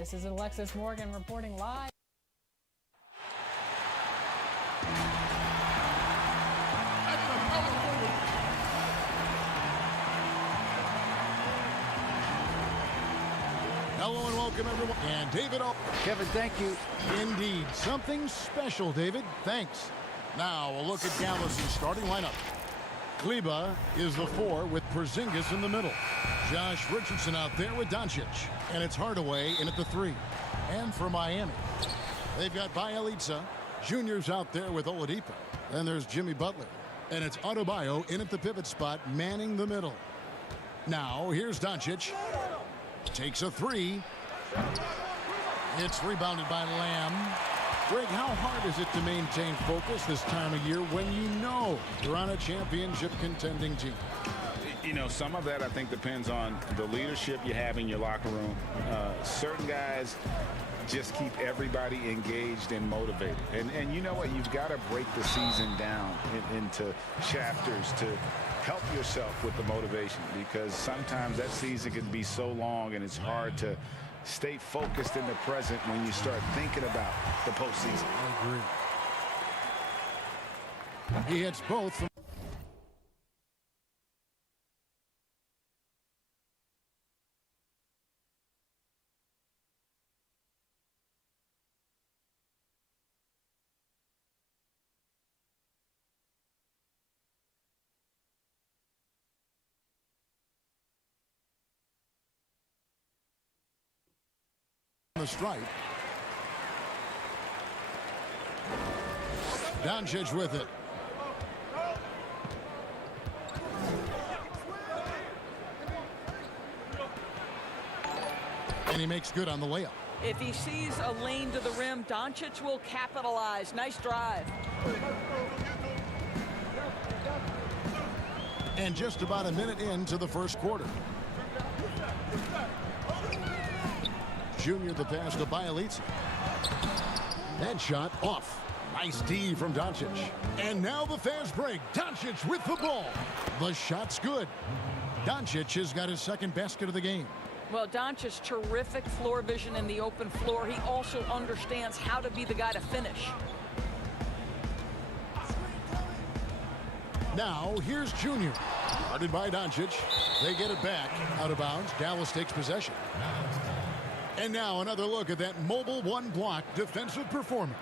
This is Alexis Morgan reporting live. Hello and welcome, everyone. And David. Kevin, thank you. Indeed. Something special, David. Thanks. Now, a look at Dallas' starting lineup. Kleber is the 4 with Porzingis in the middle. Josh Richardson out there with Doncic. And it's Hardaway in at the 3. And for Miami, they've got Bjelica. Junior's out there with Oladipo. Then there's Jimmy Butler. And it's Adebayo in at the pivot spot, manning the middle. Now, here's Doncic. Takes a 3. It's rebounded by Lamb. Greg, how hard is it to maintain focus this time of year when you know you're on a championship contending team? You know, some of that I think depends on the leadership you have in your locker room. Certain guys just keep everybody engaged and motivated. And you know what? You've got to break the season down into chapters to help yourself with the motivation, because sometimes that season can be so long and it's hard to stay focused in the present when you start thinking about the postseason. I agree. He hits both from the stripe. Doncic with it. And he makes good on the layup. If he sees a lane to the rim, Doncic will capitalize. Nice drive. And just about a minute into the first quarter. Junior the pass to Bjelica. That shot off. Nice D from Doncic. And now the fast break. Doncic with the ball. The shot's good. Doncic has got his second basket of the game. Well, Doncic, terrific floor vision in the open floor. He also understands how to be the guy to finish. Now, here's Junior. Guarded by Doncic. They get it back. Out of bounds. Dallas takes possession. And now another look at that mobile one-block defensive performance.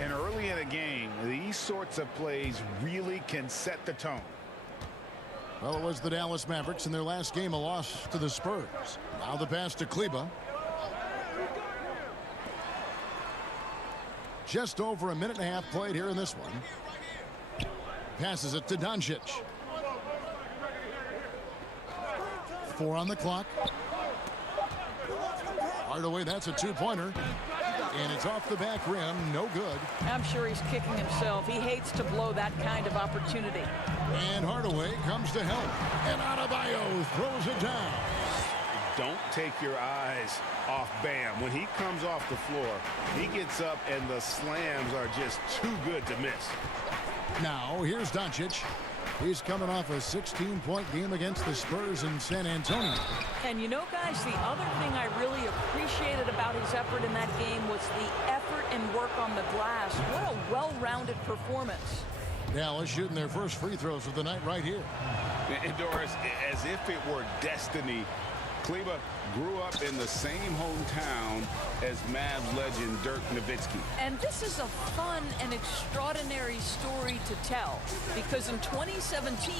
And early in a game, these sorts of plays really can set the tone. Well, it was the Dallas Mavericks in their last game, a loss to the Spurs. Now the pass to Kleber. Just over a minute and a half played here in this one. Passes it to Doncic. 4 on the clock. Hardaway, that's a two-pointer. And it's off the back rim, no good. I'm sure he's kicking himself. He hates to blow that kind of opportunity. And Hardaway comes to help. And Adebayo throws it down. Don't take your eyes off Bam. When he comes off the floor, he gets up and the slams are just too good to miss. Now, here's Doncic. He's coming off a 16-point game against the Spurs in San Antonio. And you know, guys, the other thing I really appreciated about his effort in that game was the effort and work on the glass. What a well-rounded performance. Dallas shooting their first free throws of the night right here. And Doris, as if it were destiny, Kleber grew up in the same hometown as Mavs legend Dirk Nowitzki. And this is a fun and extraordinary story to tell, because in 2017,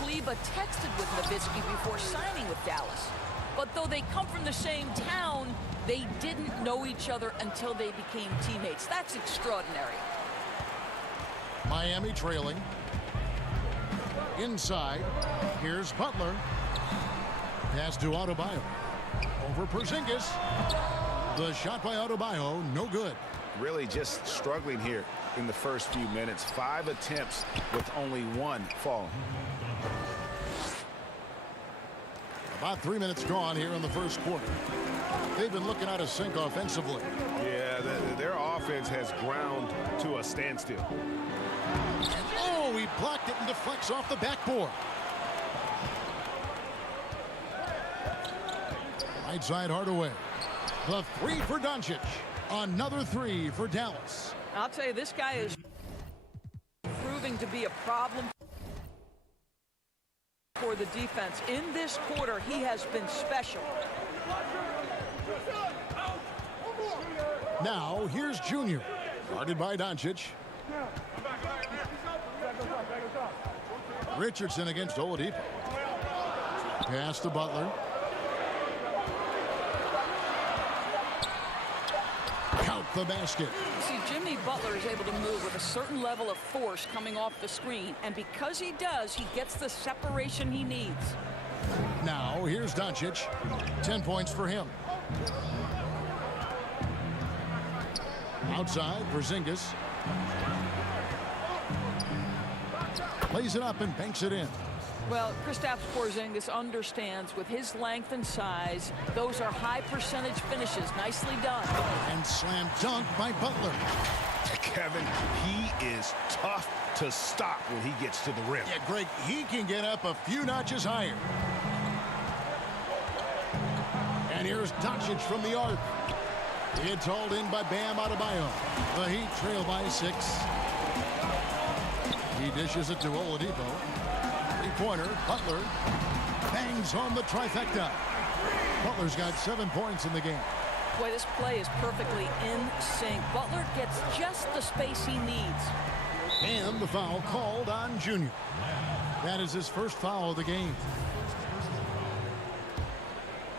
Kleber texted with Nowitzki before signing with Dallas. But though they come from the same town, they didn't know each other until they became teammates. That's extraordinary. Miami trailing. Inside, here's Butler. Pass to Adebayo. Over Porzingis. The shot by Adebayo, no good. Really just struggling here in the first few minutes. 5 attempts with only 1 falling. About 3 minutes gone here in the first quarter. They've been looking out of sync offensively. Yeah, their offense has ground to a standstill. Oh, he blocked it and deflects off the backboard. Right side Hardaway. The three for Doncic. Another three for Dallas. I'll tell you, this guy is proving to be a problem for the defense. In this quarter, he has been special. Now, here's Junior. Guarded by Doncic. Richardson against Oladipo. Pass to Butler. Count the basket. See, Jimmy Butler is able to move with a certain level of force coming off the screen, and because he does, he gets the separation he needs. Now, here's Doncic. 10 points for him. Outside, Porzingis. Lays it up and banks it in. Well, Kristaps Porzingis understands with his length and size, those are high percentage finishes. Nicely done. And slam dunk by Butler. Kevin, he is tough to stop when he gets to the rim. Yeah, Greg, he can get up a few notches higher. And here's Doncic from the arc. It's hauled in by Bam Adebayo. The Heat trail by 6. He dishes it to Oladipo. Three-pointer, Butler bangs home the trifecta. Butler's got 7 points in the game. Boy, this play is perfectly in sync. Butler gets just the space he needs. And the foul called on Junior. That is his first foul of the game.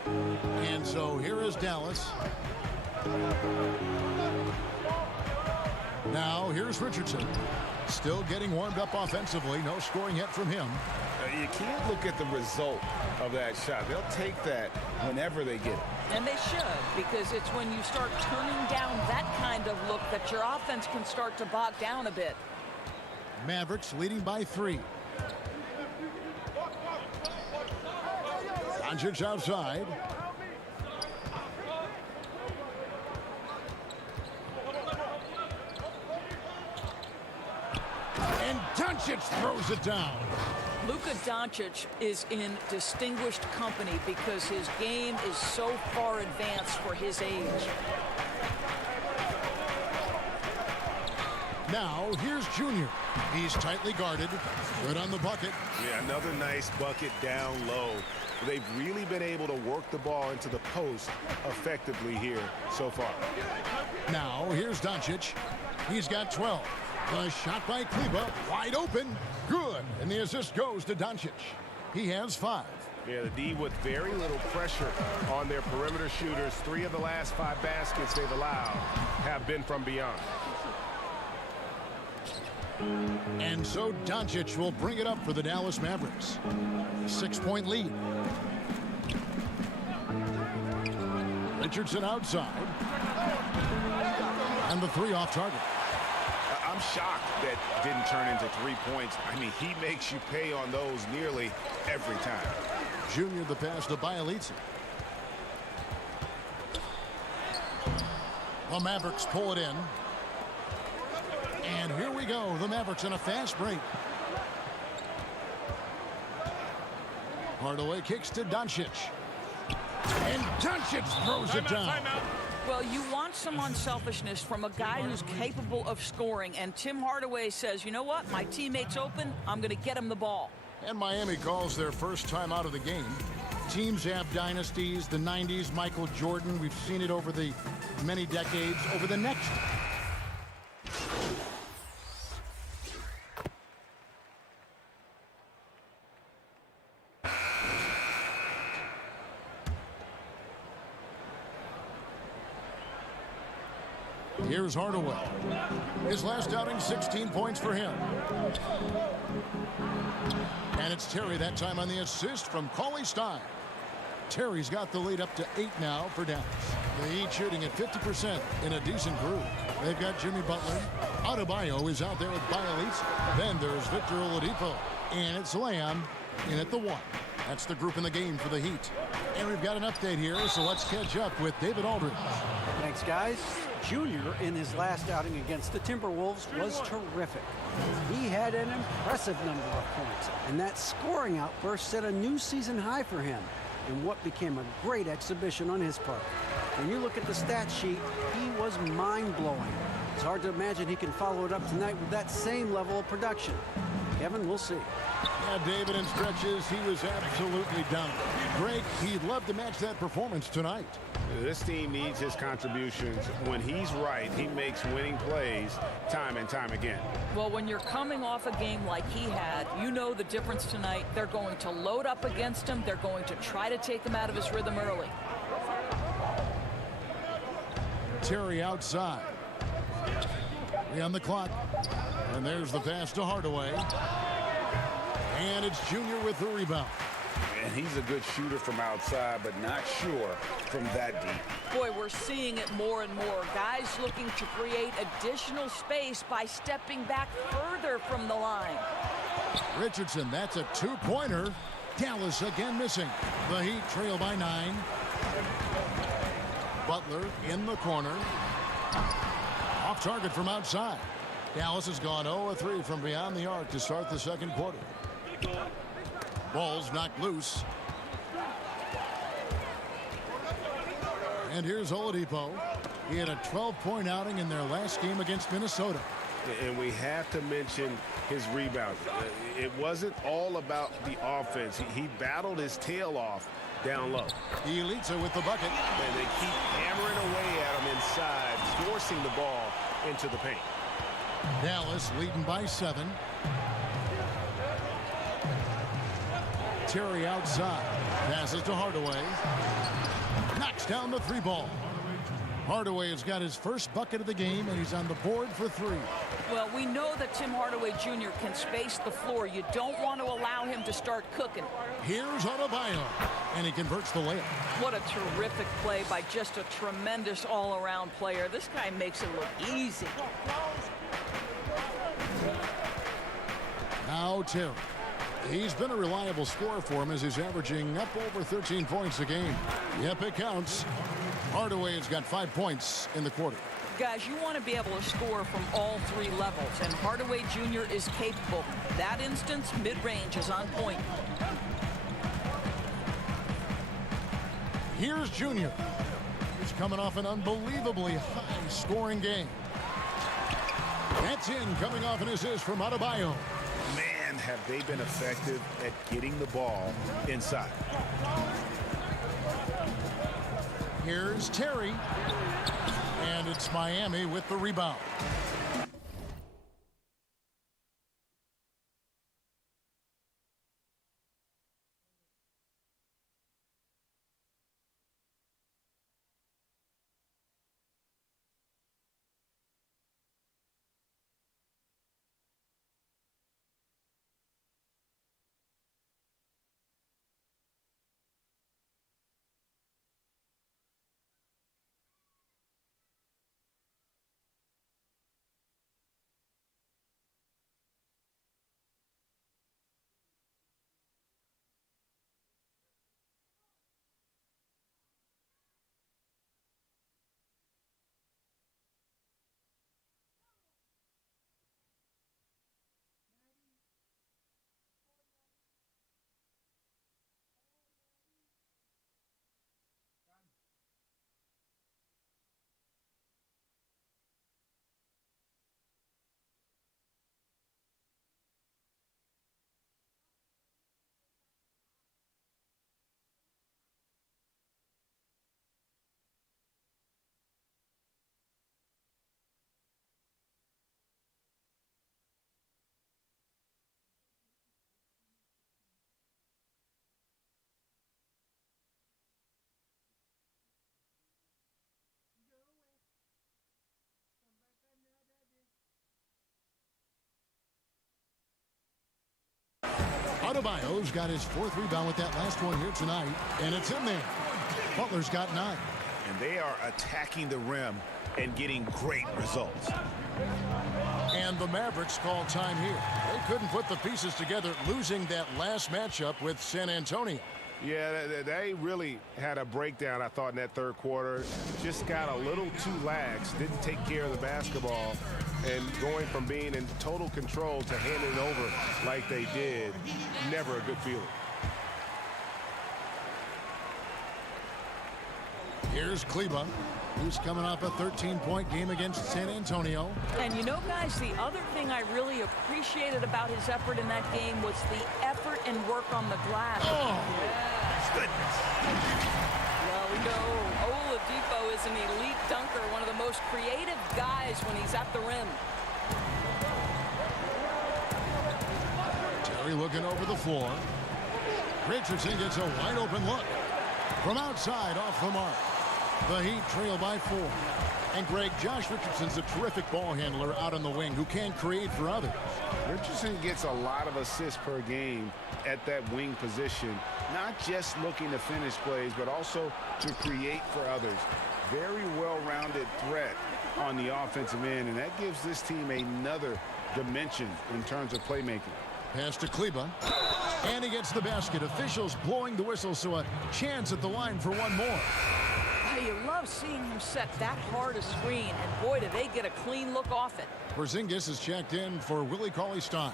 And so here is Dallas. Now here's Richardson. Still getting warmed up offensively. No scoring yet from him. You can't look at the result of that shot. They'll take that whenever they get it. And they should, because it's when you start turning down that kind of look that your offense can start to bog down a bit. Mavericks leading by 3. Doncic outside. And Doncic throws it down. Luka Doncic is in distinguished company because his game is so far advanced for his age. Now here's Junior. He's tightly guarded. Good on the bucket. Yeah, another nice bucket down low. They've really been able to work the ball into the post effectively here so far. Now here's Doncic. He's got 12. The shot by Kleber, wide open, good. And the assist goes to Doncic. He has 5. Yeah, the D with very little pressure on their perimeter shooters. 3 of the last 5 baskets they've allowed have been from beyond. And so Doncic will bring it up for the Dallas Mavericks. 6-point lead. Richardson outside. And the 3 off target. I'm shocked that didn't turn into 3 points. I mean, he makes you pay on those nearly every time. Junior the pass to Bielitsa. The Mavericks pull it in. And here we go. The Mavericks in a fast break. Hardaway kicks to Doncic. And Doncic throws it down. Well, you want some unselfishness from a guy who's capable of scoring. And Tim Hardaway says, you know what? My teammate's open. I'm going to get him the ball. And Miami calls their first time out of the game. Teams have dynasties. The 90s, Michael Jordan. We've seen it over the many decades. Over the next. Here's Hardaway. His last outing, 16 points for him. And it's Terry that time on the assist from Cauley-Stein. Terry's got the lead up to 8 now for Dallas. The Heat shooting at 50% in a decent group. They've got Jimmy Butler. Adebayo is out there with Bielitsa. Then there's Victor Oladipo. And it's Lamb in at the 1. That's the group in the game for the Heat. And we've got an update here, so let's catch up with David Aldridge. Thanks, guys. Junior, in his last outing against the Timberwolves, was terrific. He had an impressive number of points, and that scoring outburst set a new season high for him in what became a great exhibition on his part. When you look at the stat sheet, he was mind-blowing. It's hard to imagine he can follow it up tonight with that same level of production. Kevin, we'll see. Yeah, David, in stretches, he was absolutely dominant. Greg, he'd love to match that performance tonight. This team needs his contributions. When he's right, he makes winning plays time and time again. Well, when you're coming off a game like he had, you know the difference tonight. They're going to load up against him. They're going to try to take him out of his rhythm early. Terry outside. 3 on the clock. And there's the pass to Hardaway. And it's Junior with the rebound. And he's a good shooter from outside, but not sure from that deep. Boy, we're seeing it more and more. Guys looking to create additional space by stepping back further from the line. Richardson, that's a two-pointer. Dallas again missing. The Heat trail by 9. Butler in the corner. Off target from outside. Dallas has gone 0-3 from beyond the arc to start the second quarter. Ball's knocked loose. And here's Oladipo. He had a 12-point outing in their last game against Minnesota. And we have to mention his rebound. It wasn't all about the offense. He battled his tail off down low. Elitza with the bucket. And they keep hammering away at him inside, forcing the ball into the paint. Dallas leading by 7. Terry outside. Passes to Hardaway. Knocks down the 3-ball. Hardaway has got his first bucket of the game, and he's on the board for 3. Well, we know that Tim Hardaway Jr. can space the floor. You don't want to allow him to start cooking. Here's Adebayo, and he converts the layup. What a terrific play by just a tremendous all-around player. This guy makes it look easy. Now Terry. He's been a reliable scorer for him as he's averaging up over 13 points a game. Yep, it counts. Hardaway has got 5 points in the quarter. Guys, you want to be able to score from all 3 levels, and Hardaway Jr. is capable. That instance, mid-range is on point. Here's Junior. He's coming off an unbelievably high-scoring game. That's in, coming off an assist from Adebayo. Man, have they been effective at getting the ball inside. Here's Terry. And it's Miami with the rebound. Adebayo's got his 4th rebound with that last one here tonight, and it's in there. Butler's got 9. And they are attacking the rim and getting great results. And the Mavericks call time here. They couldn't put the pieces together, losing that last matchup with San Antonio. Yeah, they really had a breakdown, I thought, in that third quarter. Just got a little too lax, didn't take care of the basketball, and going from being in total control to handing it over like they did, never a good feeling. Here's Kleba, who's coming off a 13-point game against San Antonio. And you know, guys, the other thing I really appreciated about his effort in that game was the effort and work on the glass. Oh, Goodness. Well, we know Oladipo is an elite dunker, one of the most creative guys when he's at the rim. Terry looking over the floor. Richardson gets a wide open look. From outside, off the mark. The Heat trail by 4. And Greg, Josh Richardson's a terrific ball handler out on the wing who can create for others. Richardson gets a lot of assists per game at that wing position, not just looking to finish plays, but also to create for others. Very well-rounded threat on the offensive end, and that gives this team another dimension in terms of playmaking. Pass to Kleba. And he gets the basket. Officials blowing the whistle, so a chance at the line for one more. You love seeing him set that hard a screen, and boy, do they get a clean look off it. Porzingis is checked in for Willie Cauley-Stein.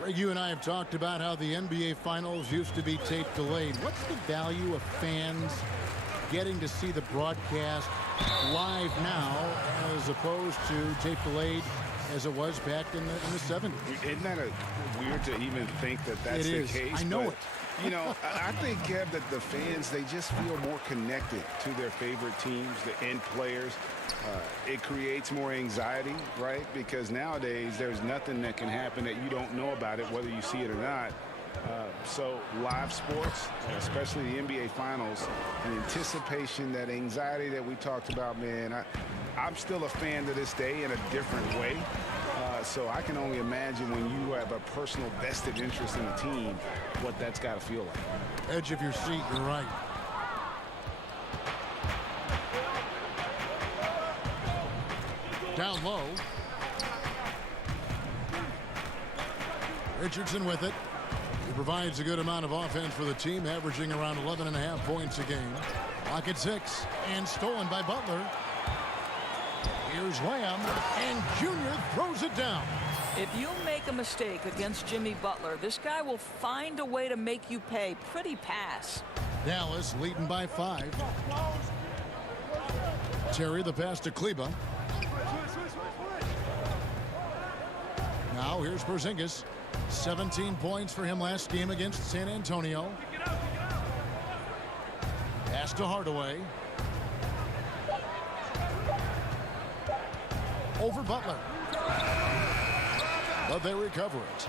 Greg, you and I have talked about how the NBA Finals used to be tape delayed. What's the value of fans getting to see the broadcast live now as opposed to tape delayed as it was back in the 70s? Isn't that weird to even think that that's the case? I know it. You know, I think, Kev, that the fans, they just feel more connected to their favorite teams, the end players. It creates more anxiety, right? Because nowadays there's nothing that can happen that you don't know about it, whether you see it or not. So live sports, especially the NBA Finals, and anticipation, that anxiety that we talked about, man, I'm still a fan to this day in a different way. So I can only imagine when you have a personal vested interest in a team, what that's got to feel like. Edge of your seat, you're right. Down low. Richardson with it. He provides a good amount of offense for the team, averaging around 11.5 points a game. Clock at 6, and stolen by Butler. Here's Lamb, and Junior throws it down. If you make a mistake against Jimmy Butler, this guy will find a way to make you pay. Pretty pass. Dallas leading by 5. Terry, the pass to Kleba. Now here's Porzingis. 17 points for him last game against San Antonio. Pass to Hardaway. Over Butler. But they recover it.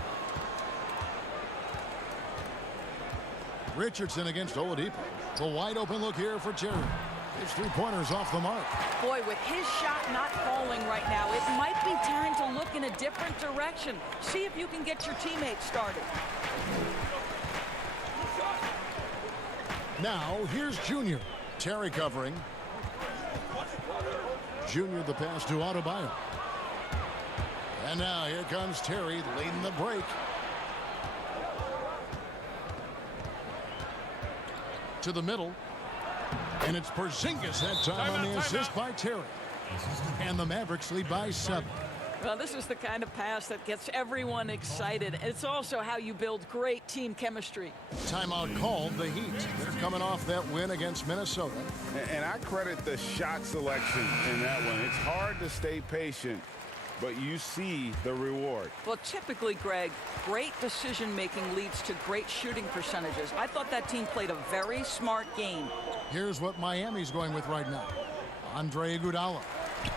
Richardson against Oladipo. The wide open look here for Terry. His three-pointers off the mark. Boy, with his shot not falling right now, it might be time to look in a different direction. See if you can get your teammates started. Now, here's Junior. Terry covering. Junior the pass to Adebayo. And now here comes Terry leading the break. To the middle. And it's Porzingis that time on the assist by Terry. And the Mavericks lead by 7. Well, this is the kind of pass that gets everyone excited. It's also how you build great team chemistry. Timeout called. The Heat. They're coming off that win against Minnesota. And I credit the shot selection in that one. It's hard to stay patient, but you see the reward. Well, typically, Greg, great decision-making leads to great shooting percentages. I thought that team played a very smart game. Here's what Miami's going with right now. Andre Iguodala.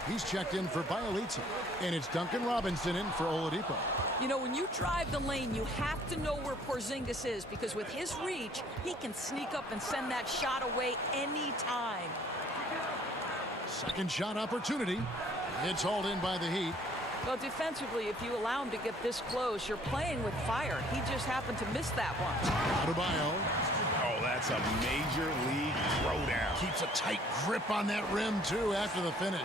He's checked in for Bielitsa. And it's Duncan Robinson in for Oladipo. You know, when you drive the lane, you have to know where Porzingis is, because with his reach, he can sneak up and send that shot away anytime. Second shot opportunity. It's hauled in by the Heat. Well, defensively, if you allow him to get this close, you're playing with fire. He just happened to miss that one. Adebayo. Oh, that's a major league throwdown. Keeps a tight grip on that rim, too, after the finish.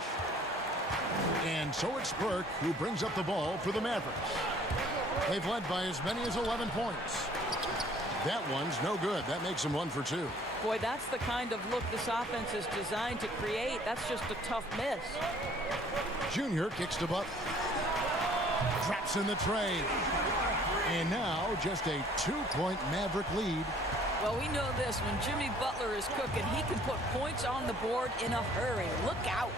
And so it's Burke who brings up the ball for the Mavericks. They've led by as many as 11 points. That one's no good. That makes them 1 for 2. Boy, that's the kind of look this offense is designed to create. That's just a tough miss. Junior kicks to Butler. Drops in the tray. And now just a 2-point Maverick lead Well, we know this. When Jimmy Butler is cooking, he can put points on the board in a hurry. Look out.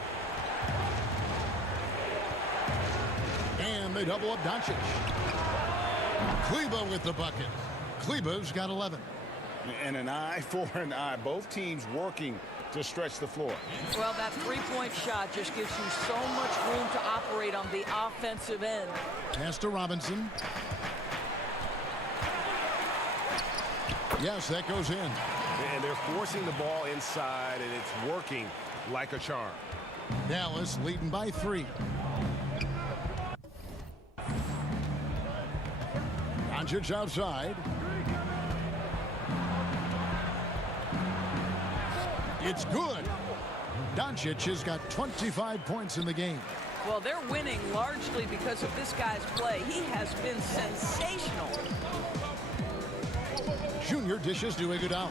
And they double up Doncic. Kleber with the bucket. Kleber's got 11. And an eye for an eye. Both teams working to stretch the floor. Well, that three-point shot just gives you so much room to operate on the offensive end. Pass to Robinson. Yes, that goes in. And they're forcing the ball inside, and it's working like a charm. Dallas leading by 3. Doncic outside. It's good. Doncic has got 25 points in the game. Well, they're winning largely because of this guy's play. He has been sensational. Junior dishes to Iguodala.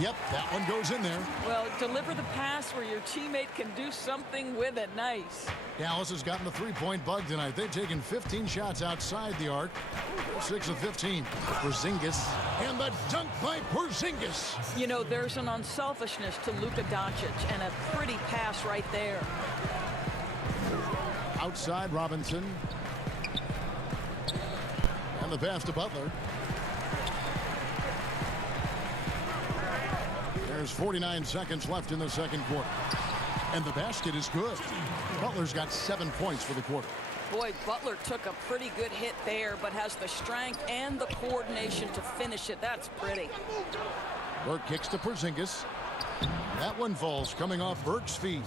Yep, that one goes in there. Well, deliver the pass where your teammate can do something with it. Nice. Dallas has gotten the three-point bug tonight. They've taken 15 shots outside the arc. 6 of 15. Porzingis. And the dunk by Porzingis. You know, there's an unselfishness to Luka Doncic, and a pretty pass right there. Outside Robinson. And the pass to Butler. There's 49 seconds left in the second quarter. And the basket is good. Butler's got 7 points for the quarter. Boy, Butler took a pretty good hit there, but has the strength and the coordination to finish it. That's pretty. Burke kicks to Porzingis. That one falls coming off Burke's feet.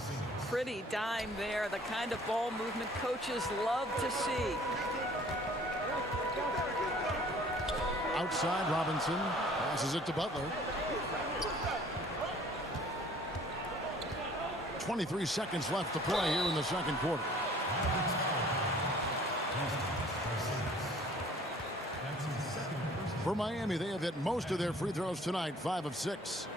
Pretty dime there. The kind of ball movement coaches love to see. Outside Robinson. Passes it to Butler. 23 seconds left to play here in the second quarter. For Miami, they have hit most of their free throws tonight, 5 of 6.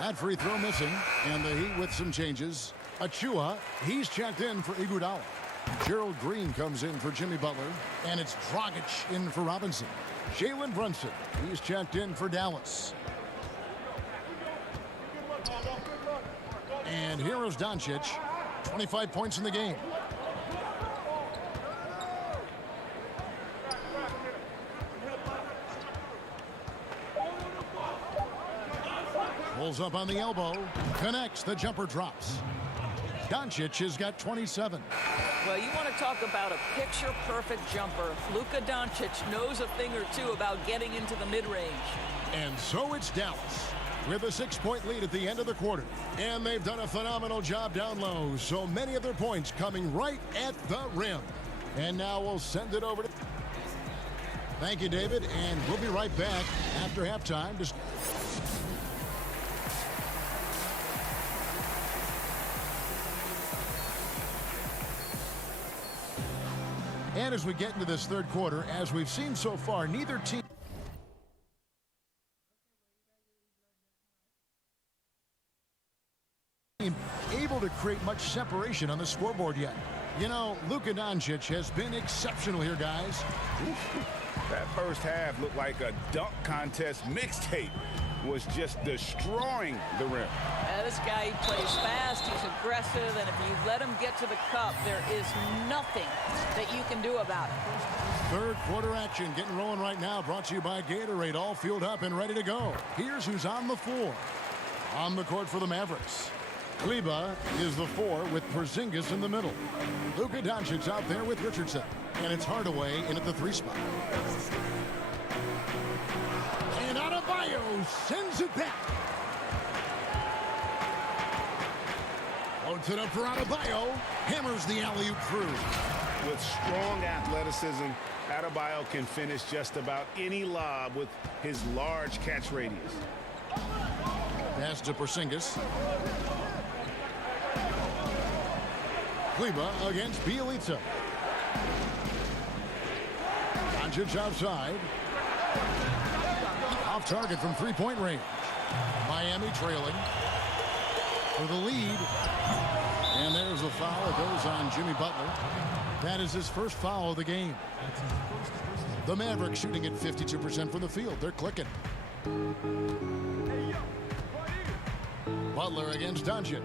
That free throw missing, and the Heat with some changes. Achua, he's checked in for Iguodala. Gerald Green comes in for Jimmy Butler, and it's Dragic in for Robinson. Jalen Brunson, he's checked in for Dallas. And here is Doncic, 25 points in the game. Pulls up on the elbow, connects, the jumper drops. Doncic has got 27. Well, you want to talk about a picture-perfect jumper. Luka Doncic knows a thing or two about getting into the mid-range. And so it's Dallas with a 6-point lead at the end of the quarter. And they've done a phenomenal job down low. So many of their points coming right at the rim. And now we'll send it over to... Thank you, David. And we'll be right back after halftime. And as we get into this third quarter, as we've seen so far, neither team able to create much separation on the scoreboard yet. You know, Luka Doncic has been exceptional here, guys. That first half looked like a dunk contest mixtape. Was just destroying the rim. This guy, he plays fast, he's aggressive, and if you let him get to the cup, there is nothing that you can do about it. Third quarter action getting rolling right now, brought to you by Gatorade, all fueled up and ready to go. Here's who's on the floor. On the court for the Mavericks. Kleber is the 4 with Porzingis in the middle. Luka Doncic's out there with Richardson. And it's Hardaway in at the 3 spot. And Adebayo sends it back. Loads it up for Adebayo. Hammers the alley-oop through. With strong athleticism, Adebayo can finish just about any lob with his large catch radius. Pass to Porzingis. Kleber against Bjelica. Doncic outside. Off target from 3-point range. Miami trailing for the lead. And there's a foul. It goes on Jimmy Butler. That is his first foul of the game. The Mavericks shooting at 52% from the field. They're clicking. Butler against Doncic.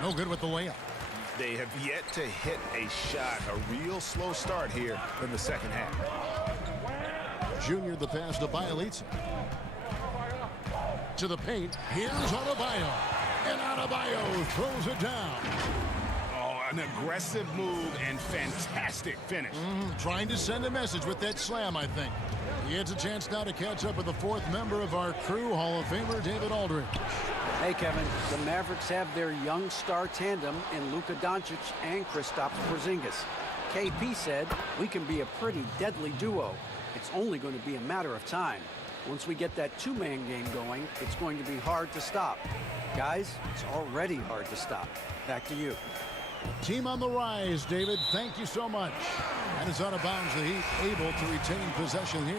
No good with the layup. They have yet to hit a shot. A real slow start here in the second half. Junior the pass to Bjelica. To the paint. Here's Adebayo. And Adebayo throws it down. Oh, an aggressive move and fantastic finish. Trying to send a message with that slam, I think. He has a chance now to catch up with the fourth member of our crew, Hall of Famer David Aldridge. Hey, Kevin, the Mavericks have their young star tandem in Luka Doncic and Kristaps Porzingis. KP said, we can be a pretty deadly duo. It's only going to be a matter of time. Once we get that two-man game going, it's going to be hard to stop. Guys, it's already hard to stop. Back to you. Team on the rise, David. Thank you so much. And it's out of bounds. The Heat able to retain possession here.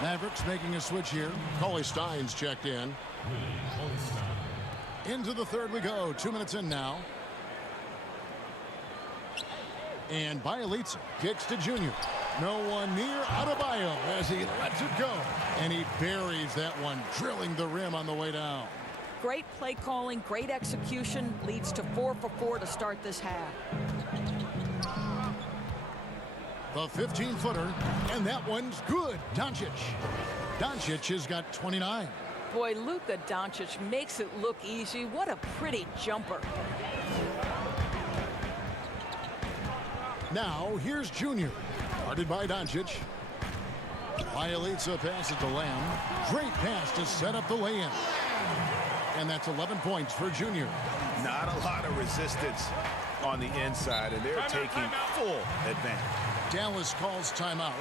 Mavericks making a switch here. Cauley Stein's checked in. Into the third we go. 2 minutes in now. And Bjelica kicks to Junior. No one near Adebayo as he lets it go. And he buries that one, drilling the rim on the way down. Great play calling, great execution, leads to 4 for 4 to start this half. The 15-footer, and that one's good. Doncic. Doncic has got 29. Boy, Luka Doncic makes it look easy. What a pretty jumper. Now, here's Junior. Guarded by Doncic. Bjelica passes to Lamb. Great pass to set up the lay-in. And that's 11 points for Junior. Not a lot of resistance on the inside, and they're taking full advantage. Dallas calls timeout.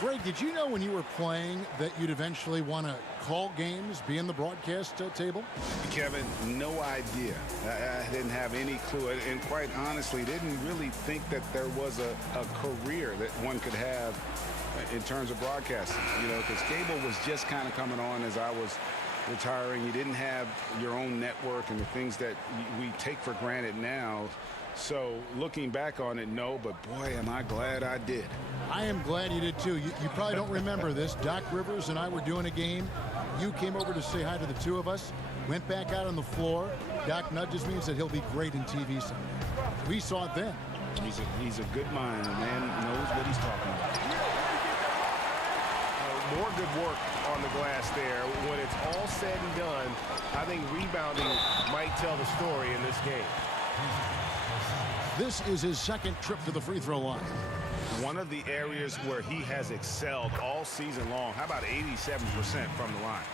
Greg, did you know when you were playing that you'd eventually want to call games, be in the broadcast table? Kevin, no idea. I didn't have any clue, and quite honestly, didn't really think that there was a career that one could have in terms of broadcasting. You know, because cable was just kind of coming on as I was retiring. You didn't have your own network and the things that we take for granted now. So looking back on it, no, but boy, am I glad I did. I am glad you did too. You probably don't remember this. Doc Rivers and I were doing a game. You came over to say hi to the two of us, went back out on the floor. Doc nudges me and said he'll be great in TV someday. We saw it then. He's a good mind. The man knows what he's talking about. More good work on the glass there. When it's all said and done, I think rebounding might tell the story in this game. This is his second trip to the free throw line. One of the areas where he has excelled all season long. How about 87% from the line?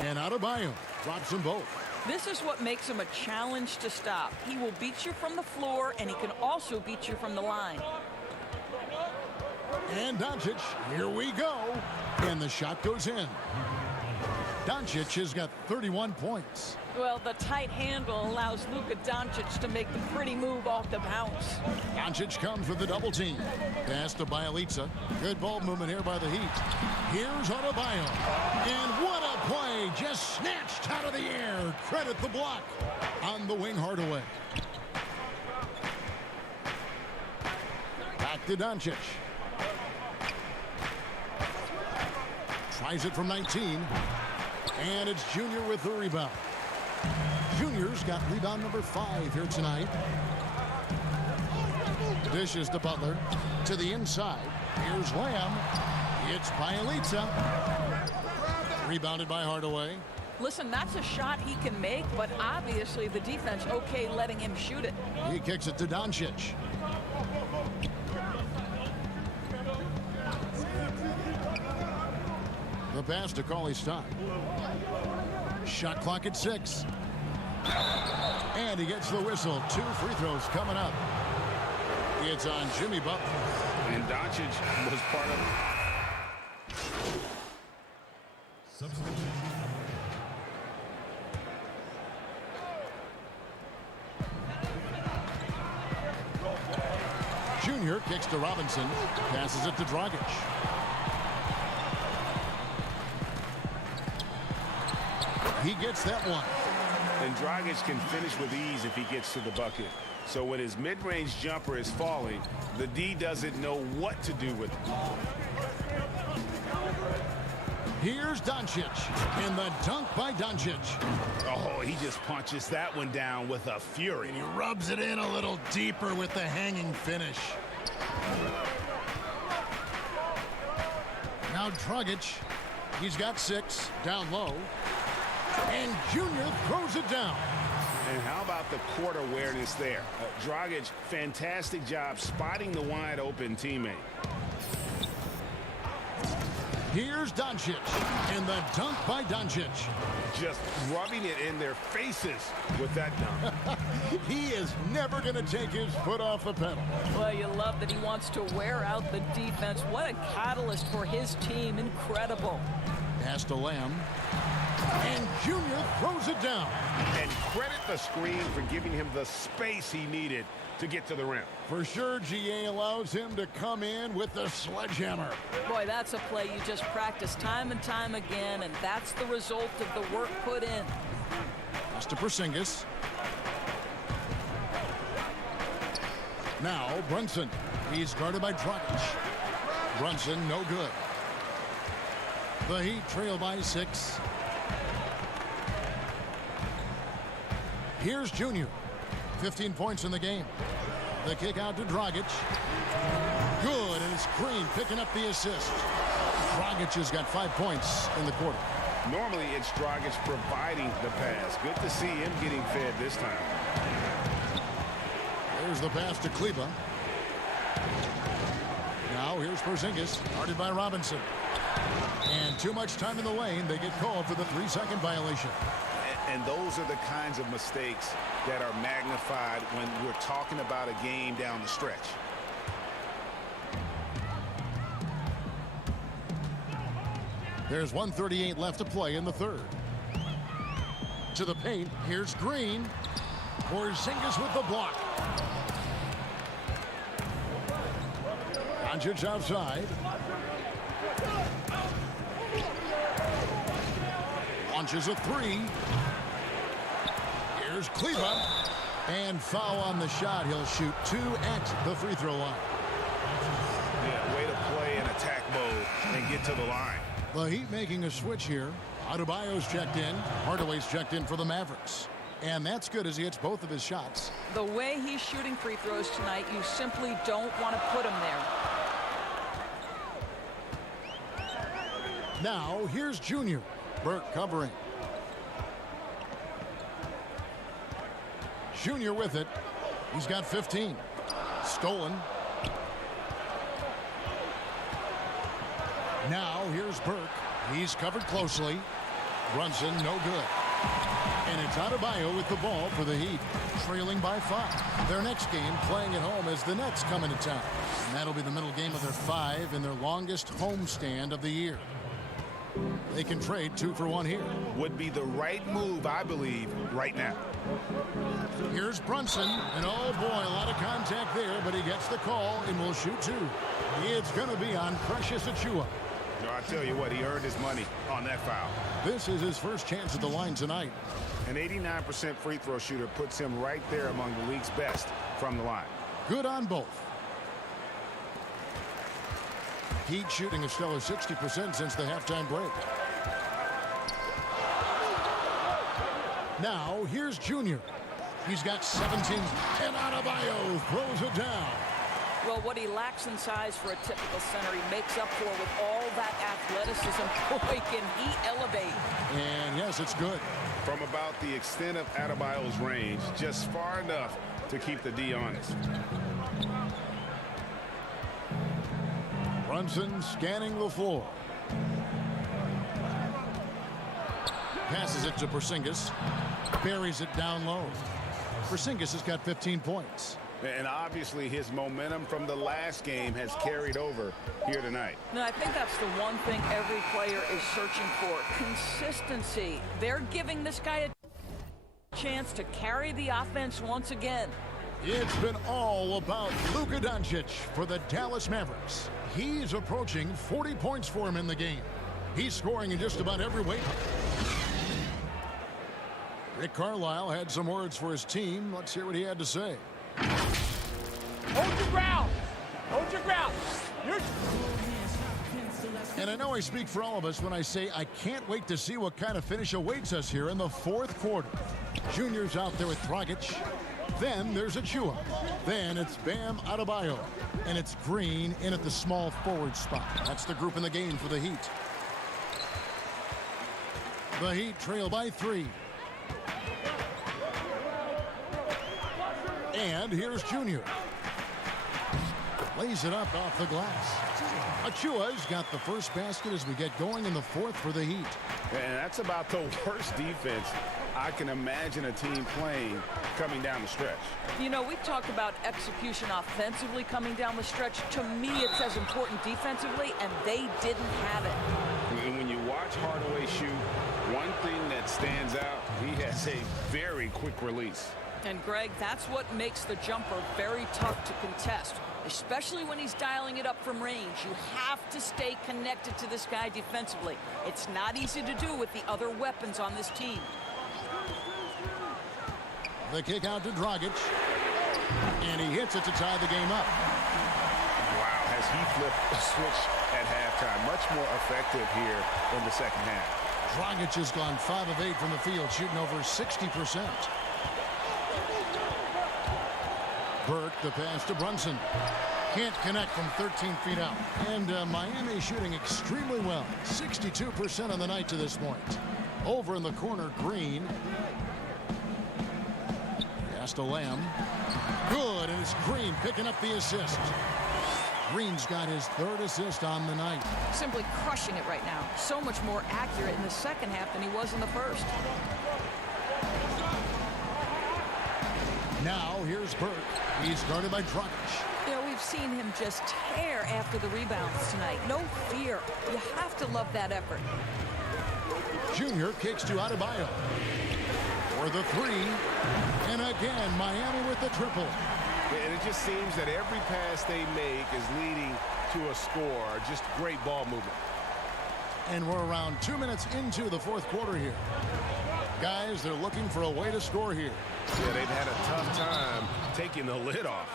And Adebayo drops them both. This is what makes him a challenge to stop. He will beat you from the floor, and he can also beat you from the line. And Doncic, here we go. And the shot goes in. Doncic has got 31 points. Well, the tight handle allows Luka Doncic to make the pretty move off the bounce. Doncic comes with the double team. Pass to Bjelica. Good ball movement here by the Heat. Here's Adebayo. And what a play. Just snatched out of the air. Credit the block. On the wing, Hardaway. Back to Doncic. Tries it from 19. And it's Junior with the rebound. Junior's got rebound number 5 here tonight. Dishes to Butler. To the inside. Here's Lamb. It's Bjelica. Rebounded by Hardaway. Listen, that's a shot he can make, but obviously the defense okay letting him shoot it. He kicks it to Doncic. The pass to Cauley Stein. Shot clock at 6. And he gets the whistle. 2 free throws coming up. It's on Jimmy Butler. And Doncic was part of it. Junior kicks to Robinson. Passes it to Dragic. He gets that one. And Dragic can finish with ease if he gets to the bucket. So when his mid-range jumper is falling, the D doesn't know what to do with it. Here's Doncic, and the dunk by Doncic. Oh, he just punches that one down with a fury. And he rubs it in a little deeper with the hanging finish. Now Dragic, he's got 6, down low. And Junior throws it down. And how about the court awareness there? Dragic, fantastic job spotting the wide open teammate. Here's Doncic, and the dunk by Doncic. Just rubbing it in their faces with that dunk. He is never going to take his foot off the pedal. Well, you love that he wants to wear out the defense. What a catalyst for his team. Incredible. Pass to Lamb. And Junior throws it down. And credit the screen for giving him the space he needed to get to the rim. For sure, GA allows him to come in with the sledgehammer. Boy, that's a play you just practice time and time again, and that's the result of the work put in. Pass to Porzingis. Now Brunson. He's guarded by Dragic. Brunson, no good. The Heat trail by 6. Here's Junior. 15 points in the game. The kick out to Dragic. Good, and it's Green picking up the assist. Dragic has got 5 points in the quarter. Normally, it's Dragic providing the pass. Good to see him getting fed this time. There's the pass to Kleber. Now here's Porzingis, guarded by Robinson. And too much time in the lane. They get called for the 3-second violation. And those are the kinds of mistakes that are magnified when we're talking about a game down the stretch. There's 1:38 left to play in the third. To the paint, here's Green. Porzingis with the block. Doncic outside. Launches a 3. Here's Kleber. And foul on the shot. He'll shoot 2 at the free throw line. Yeah, way to play in attack mode and get to the line. The Heat making a switch here. Adebayo's checked in. Hardaway's checked in for the Mavericks. And that's good as he hits both of his shots. The way he's shooting free throws tonight, you simply don't want to put him there. Now, here's Junior. Burke covering. Junior with it. He's got 15. Stolen. Now, here's Burke. He's covered closely. Brunson, no good. And it's Adebayo with the ball for the Heat, trailing by 5. Their next game playing at home as the Nets come into town. And that'll be the middle game of their 5 and their longest homestand of the year. They can trade 2 for 1 here. Would be the right move, I believe, right now. Here's Brunson, and oh boy, a lot of contact there, but he gets the call and will shoot 2. It's going to be on Precious Achiuwa. No, I tell you what, he earned his money on that foul. This is his first chance at the line tonight. An 89% free throw shooter puts him right there among the league's best from the line. Good on both. Heat shooting a stellar 60% since the halftime break. Now, here's Junior. He's got 17, and Adebayo throws it down. Well, what he lacks in size for a typical center, he makes up for with all that athleticism. Boy, can he elevate. And yes, it's good. From about the extent of Adebayo's range, just far enough to keep the D honest. Brunson scanning the floor. Passes it to Porzingis. Buries it down low. Porzingis has got 15 points. And obviously his momentum from the last game has carried over here tonight. No, I think that's the one thing every player is searching for. Consistency. They're giving this guy a chance to carry the offense once again. It's been all about Luka Doncic for the Dallas Mavericks. He's approaching 40 points for him in the game. He's scoring in just about every way. Rick Carlisle had some words for his team. Let's hear what he had to say. Hold your ground. Hold your ground. And I know I speak for all of us when I say I can't wait to see what kind of finish awaits us here in the fourth quarter. Junior's out there with Dragic. Then there's Achua. Then it's Bam Adebayo. And it's Green in at the small forward spot. That's the group in the game for the Heat. The Heat trail by 3. And here's Junior. Lays it up off the glass. Achua's got the first basket as we get going in the fourth for the Heat. And that's about the worst defense I can imagine a team playing coming down the stretch. You know, we talk about execution offensively coming down the stretch. To me, it's as important defensively, and they didn't have it. And when you watch Hardaway shoot, one thing that stands out, he has a very quick release. And, Greg, that's what makes the jumper very tough to contest, especially when he's dialing it up from range. You have to stay connected to this guy defensively. It's not easy to do with the other weapons on this team. The kick out to Dragic. And he hits it to tie the game up. Wow, has he flipped a switch at halftime. Much more effective here in the second half. Dragic has gone 5 of 8 from the field, shooting over 60%. Burke, the pass to Brunson. Can't connect from 13 feet out. And Miami shooting extremely well. 62% on the night to this point. Over in the corner, Green. Pass to Lamb. Good, and it's Green picking up the assist. Green's got his 3rd assist on the night. Simply crushing it right now. So much more accurate in the second half than he was in the first. Now here's Burke. He's guarded by Dragic. You know, we've seen him just tear after the rebounds tonight. No fear. You have to love that effort. Junior kicks to Adebayo. For the 3. And again, Miami with the triple. And it just seems that every pass they make is leading to a score. Just great ball movement. And we're around 2 minutes into the fourth quarter here. Guys, they're looking for a way to score here. Yeah, they've had a tough time taking the lid off.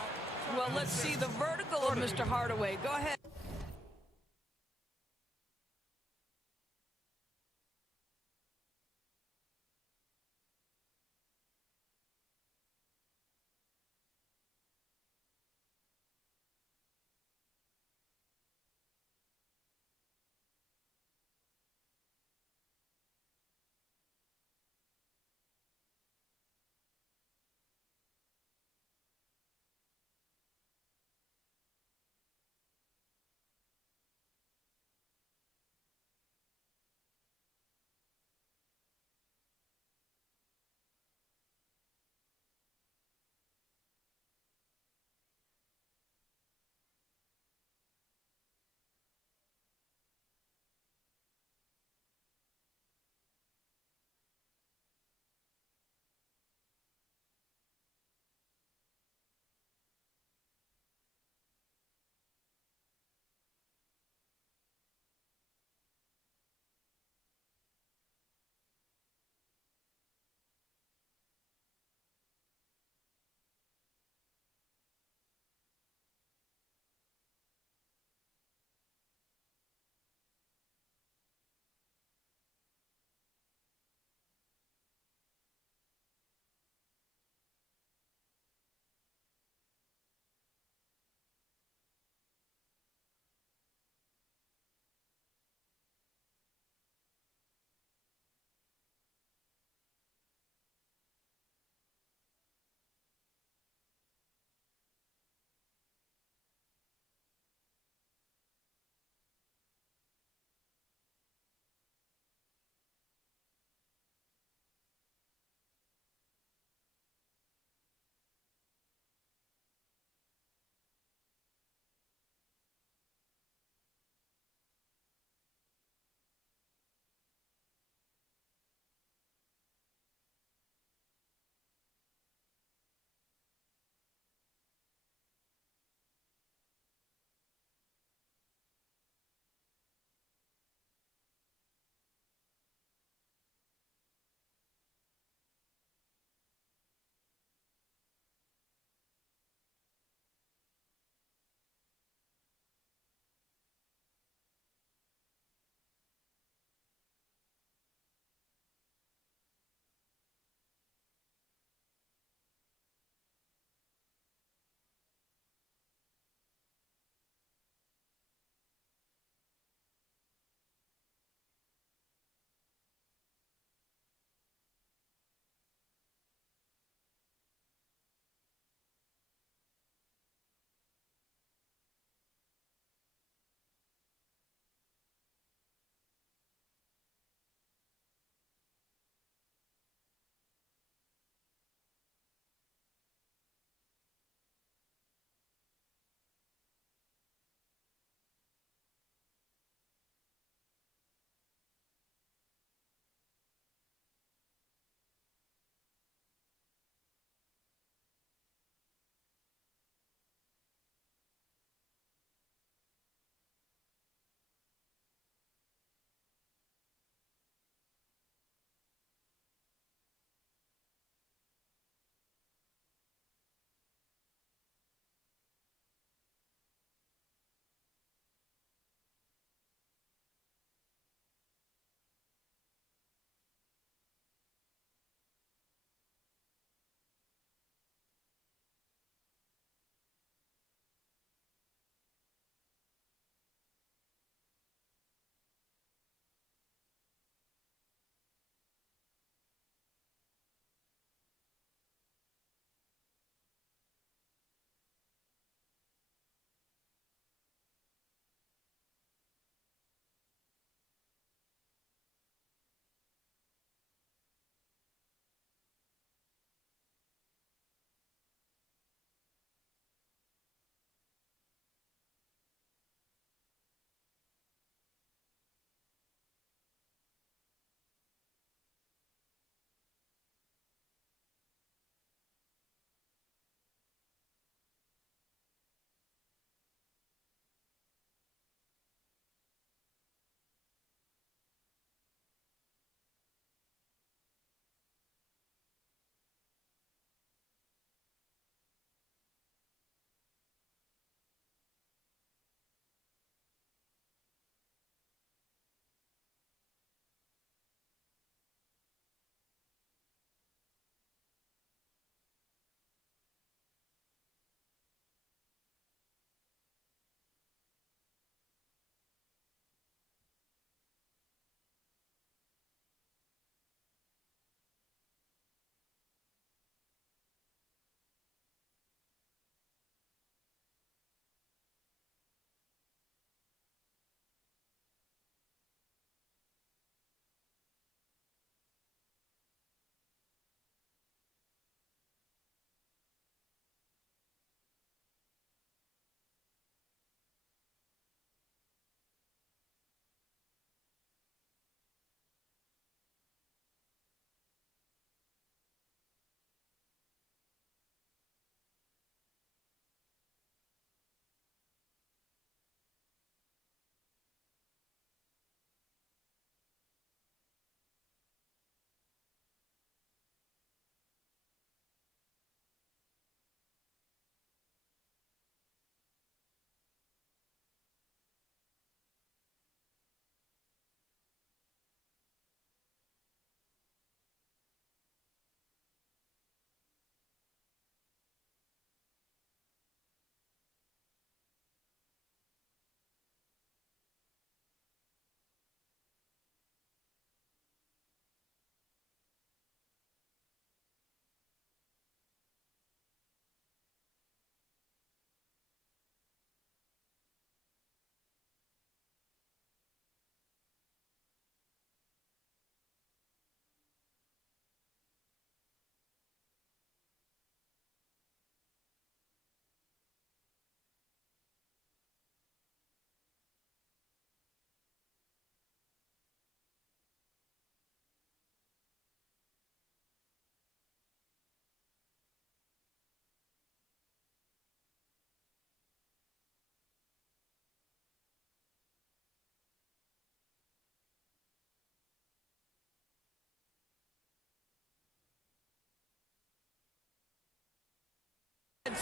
Well, let's see the vertical of Mr. Hardaway. Go ahead.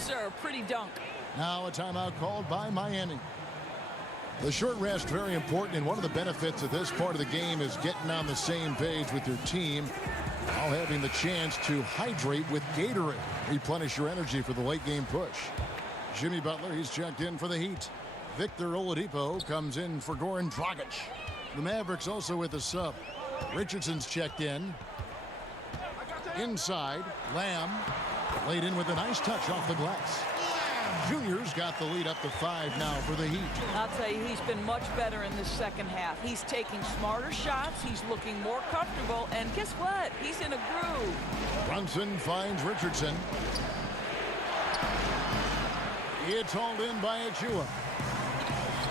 sir. Pretty dunk. Now a timeout called by Miami. The short rest, very important, and one of the benefits of this part of the game is getting on the same page with your team while having the chance to hydrate with Gatorade. Replenish your energy for the late game push. Jimmy Butler, he's checked in for the Heat. Victor Oladipo comes in for Goran Dragic. The Mavericks also with a sub. Richardson's checked in. Inside, Lamb laid in with a nice touch off the glass. Junior's got the lead up to 5 now for the Heat. I'll tell you, he's been much better in the second half. He's taking smarter shots. He's looking more comfortable. And guess what? He's in a groove. Brunson finds Richardson. It's hauled in by Achua.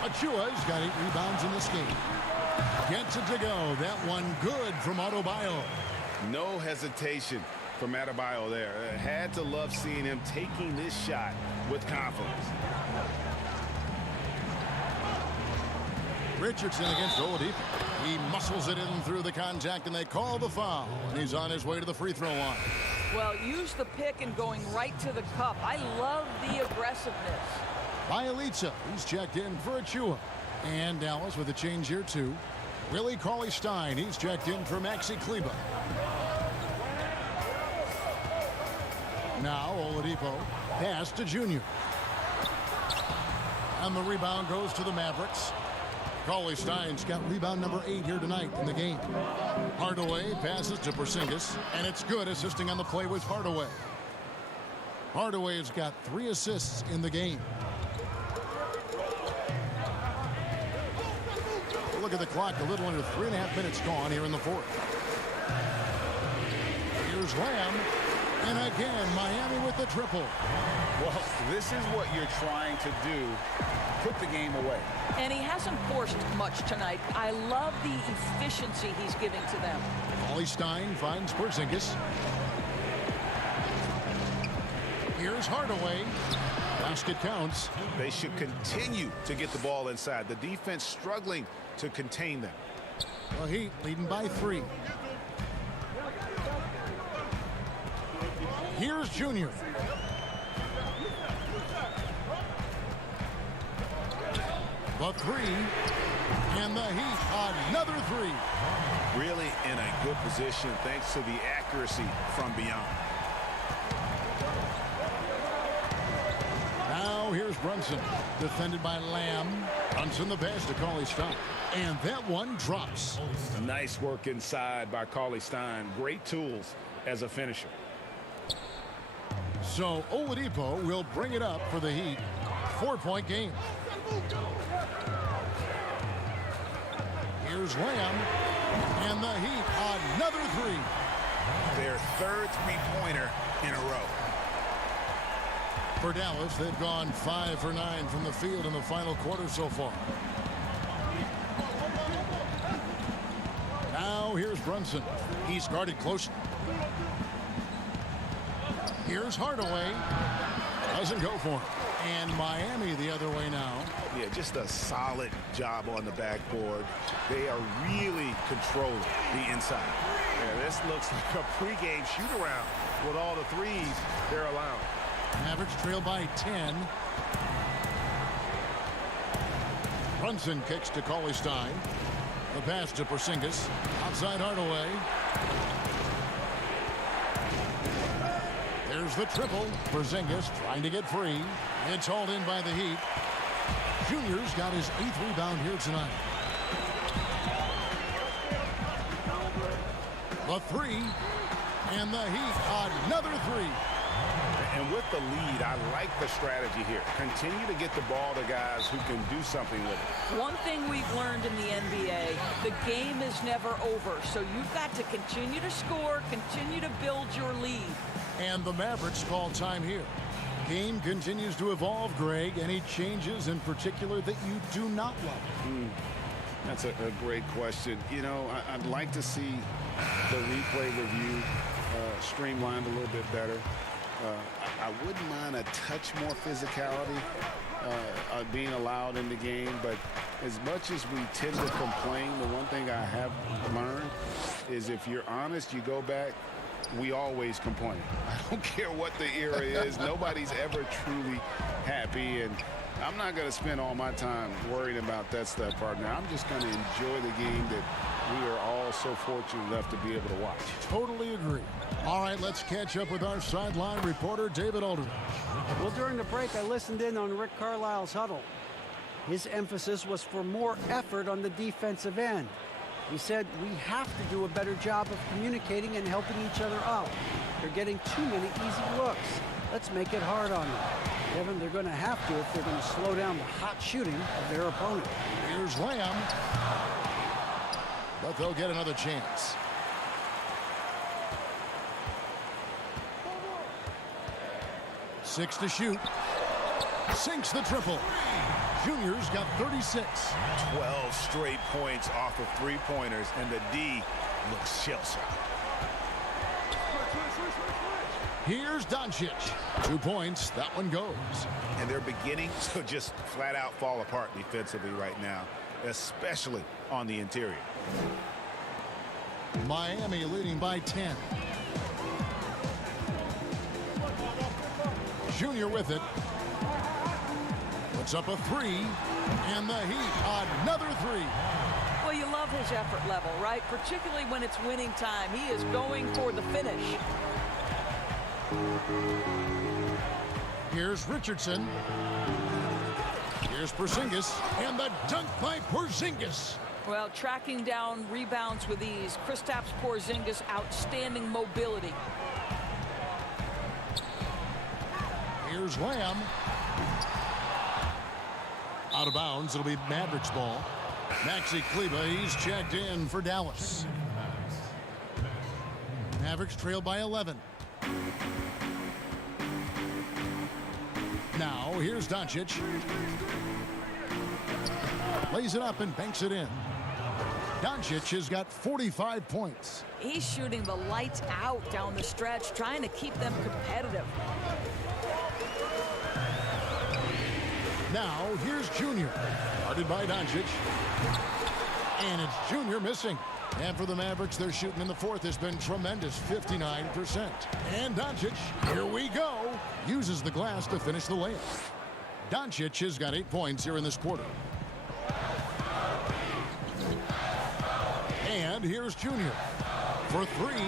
Achua's got 8 rebounds in this game. Gets it to go. That one good from Adebayo. No hesitation from Adebayo there. Had to love seeing him taking this shot with confidence. Richardson against Oladipo. He muscles it in through the contact, and they call the foul. And he's on his way to the free throw line. Well, use the pick and going right to the cup. I love the aggressiveness. Bielitsa, he's checked in for Achua. And Dallas with a change here, too. Willie Cauley-Stein, he's checked in for Maxi Kleber. Now Oladipo, pass to Junior. And the rebound goes to the Mavericks. Cauley-Stein's got rebound number 8 here tonight in the game. Hardaway passes to Porzingis, and it's good. Assisting on the play was Hardaway. Hardaway's got 3 assists in the game. Look at the clock, a little under 3.5 minutes gone here in the fourth. Here's Lamb, and again, Miami with the triple. Well, this is what you're trying to do. Put the game away. And he hasn't forced much tonight. I love the efficiency he's giving to them. Cauley-Stein finds Porzingis. Here's Hardaway. Basket counts. They should continue to get the ball inside. The defense struggling to contain them. The Heat leading by 3. Here's Junior. The 3. And the Heat, another 3. Really in a good position thanks to the accuracy from beyond. Now here's Brunson, defended by Lamb. Brunson the pass to Cauley-Stein. And that one drops. Nice work inside by Cauley-Stein. Great tools as a finisher. So Oladipo will bring it up for the Heat. 4-point game. Here's Lamb. And the Heat, another 3. Their third three-pointer in a row. For Dallas, they've gone 5 for 9 from the field in the final quarter so far. Now here's Brunson. He's guarded closely. Here's Hardaway. Doesn't go for him. And Miami the other way now. Yeah, just a solid job on the backboard. They are really controlling the inside. Yeah, this looks like a pregame shoot-around with all the threes they're allowing. Mavericks trail by 10. Brunson kicks to Cauley-Stein. The pass to Porzingis. Outside Hardaway. There's the triple. Porzingis trying to get free. It's hauled in by the Heat. Junior's got his 8th rebound here tonight. The 3. And the Heat, another 3. And with the lead, I like the strategy here. Continue to get the ball to guys who can do something with it. One thing we've learned in the NBA, the game is never over. So you've got to continue to score, continue to build your lead. And the Mavericks call time here. Game continues to evolve, Greg. Any changes in particular that you do not love? That's a great question. You know, I'd like to see the replay review streamlined a little bit better. I wouldn't mind a touch more physicality being allowed in the game, but as much as we tend to complain, the one thing I have learned is if you're honest, you go back, we always complain. I don't care what the era is. Nobody's ever truly happy, and I'm not going to spend all my time worrying about that stuff, partner. I'm just going to enjoy the game that we are all so fortunate enough to be able to watch. Totally agree. All right, let's catch up with our sideline reporter, David Aldridge. Well, during the break, I listened in on Rick Carlisle's huddle. His emphasis was for more effort on the defensive end. He said, we have to do a better job of communicating and helping each other out. They're getting too many easy looks. Let's make it hard on them. Kevin, they're going to have to if they're going to slow down the hot shooting of their opponent. Here's Lamb. But they'll get another chance. Six to shoot. Sinks the triple. Junior's got 36. 12 straight points off of three-pointers, and the D looks shell-shocked. Here's Doncic. 2 points. That one goes. And they're beginning to just flat-out fall apart defensively right now, especially on the interior. Miami leading by 10. Junior with it. Puts up a three, and the Heat, another three. Well, you love his effort level, right? Particularly when it's winning time. He is going for the finish. Here's Richardson. Here's Porzingis, and the dunk by Porzingis. Well, tracking down rebounds with ease. Kristaps Porzingis, outstanding mobility. Here's Lamb. Out of bounds. It'll be Mavericks ball. Maxi Kleber, he's checked in for Dallas. Mavericks trail by 11. Now, here's Doncic. Lays it up and banks it in. Doncic has got 45 points. He's shooting the lights out down the stretch, trying to keep them competitive. Now, here's Junior. Guarded by Doncic. And it's Junior missing. And for the Mavericks, their shooting in the fourth has been tremendous, 59%. And Doncic, here we go, uses the glass to finish the layup. Doncic has got 8 points here in this quarter. And here's Junior. For three,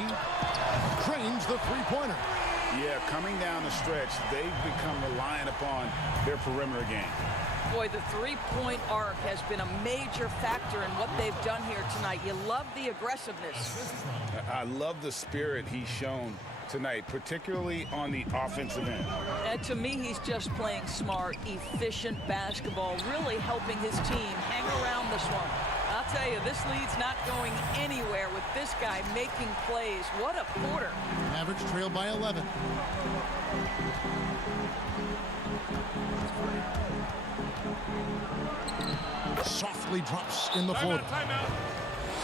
drains the three-pointer. Yeah, coming down the stretch, they've become reliant upon their perimeter game. Boy, the three-point arc has been a major factor in what they've done here tonight. You love the aggressiveness. I love the spirit he's shown tonight, particularly on the offensive end. And to me, he's just playing smart, efficient basketball, really helping his team hang around this one. I'll tell you, this lead's not going anywhere with this guy making plays. What a quarter. Mavericks trail by 11. Softly drops in the floor.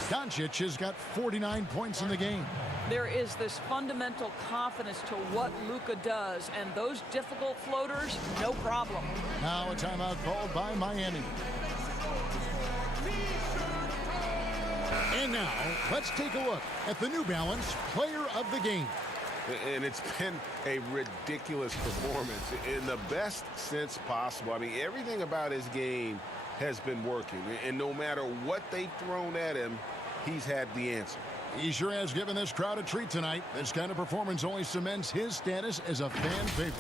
Doncic has got 49 points in the game. There is this fundamental confidence to what Luka does, and those difficult floaters, no problem. Now a timeout called by Miami. And now, let's take a look at the New Balance Player of the Game. And it's been a ridiculous performance in the best sense possible. I mean, everything about his game has been working. And no matter what they've thrown at him, he's had the answer. He sure has given this crowd a treat tonight. This kind of performance only cements his status as a fan favorite.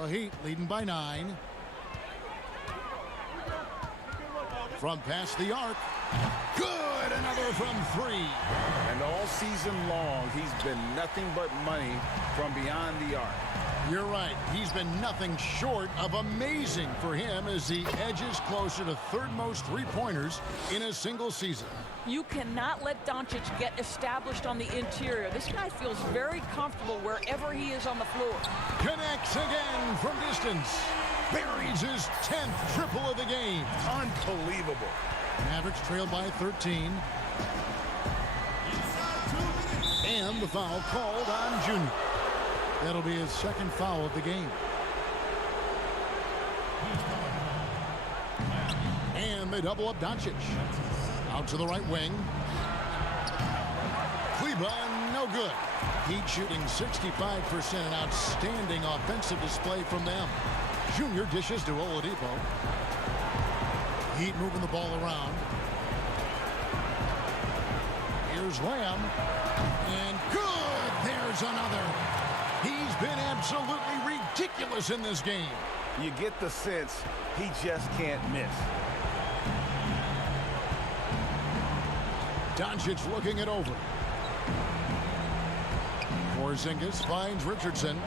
The Heat leading by 9. From past the arc. Good! Another from 3. And all season long, he's been nothing but money from beyond the arc. You're right. He's been nothing short of amazing for him as he edges closer to third most three-pointers in a single season. You cannot let Doncic get established on the interior. This guy feels very comfortable wherever he is on the floor. Connects again from distance. Buries his 10th triple of the game. Unbelievable. Mavericks trailed by 13. And the foul called on Junior. That'll be his second foul of the game. And they double up Doncic. Out to the right wing. Kleba, no good. Heat shooting 65%, an outstanding offensive display from them. Junior dishes to Oladipo. Heat moving the ball around. Here's Lamb. And good! There's another. He's been absolutely ridiculous in this game. You get the sense he just can't miss. Doncic looking it over. Porzingis finds Richardson.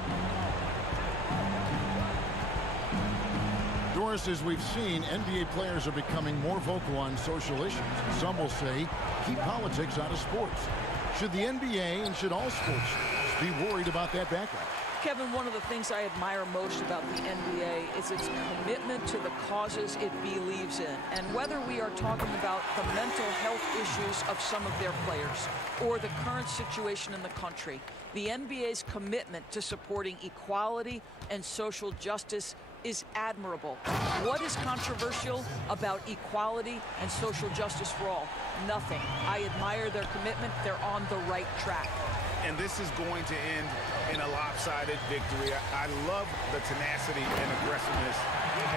Doris, as we've seen, NBA players are becoming more vocal on social issues. Some will say, keep politics out of sports. Should the NBA and should all sports be worried about that backlash? Kevin, one of the things I admire most about the NBA is its commitment to the causes it believes in. And whether we are talking about the mental health issues of some of their players or the current situation in the country, the NBA's commitment to supporting equality and social justice is admirable. What is controversial about equality and social justice for all? Nothing. I admire their commitment. They're on the right track. And this is going to end in a lopsided victory. I love the tenacity and aggressiveness,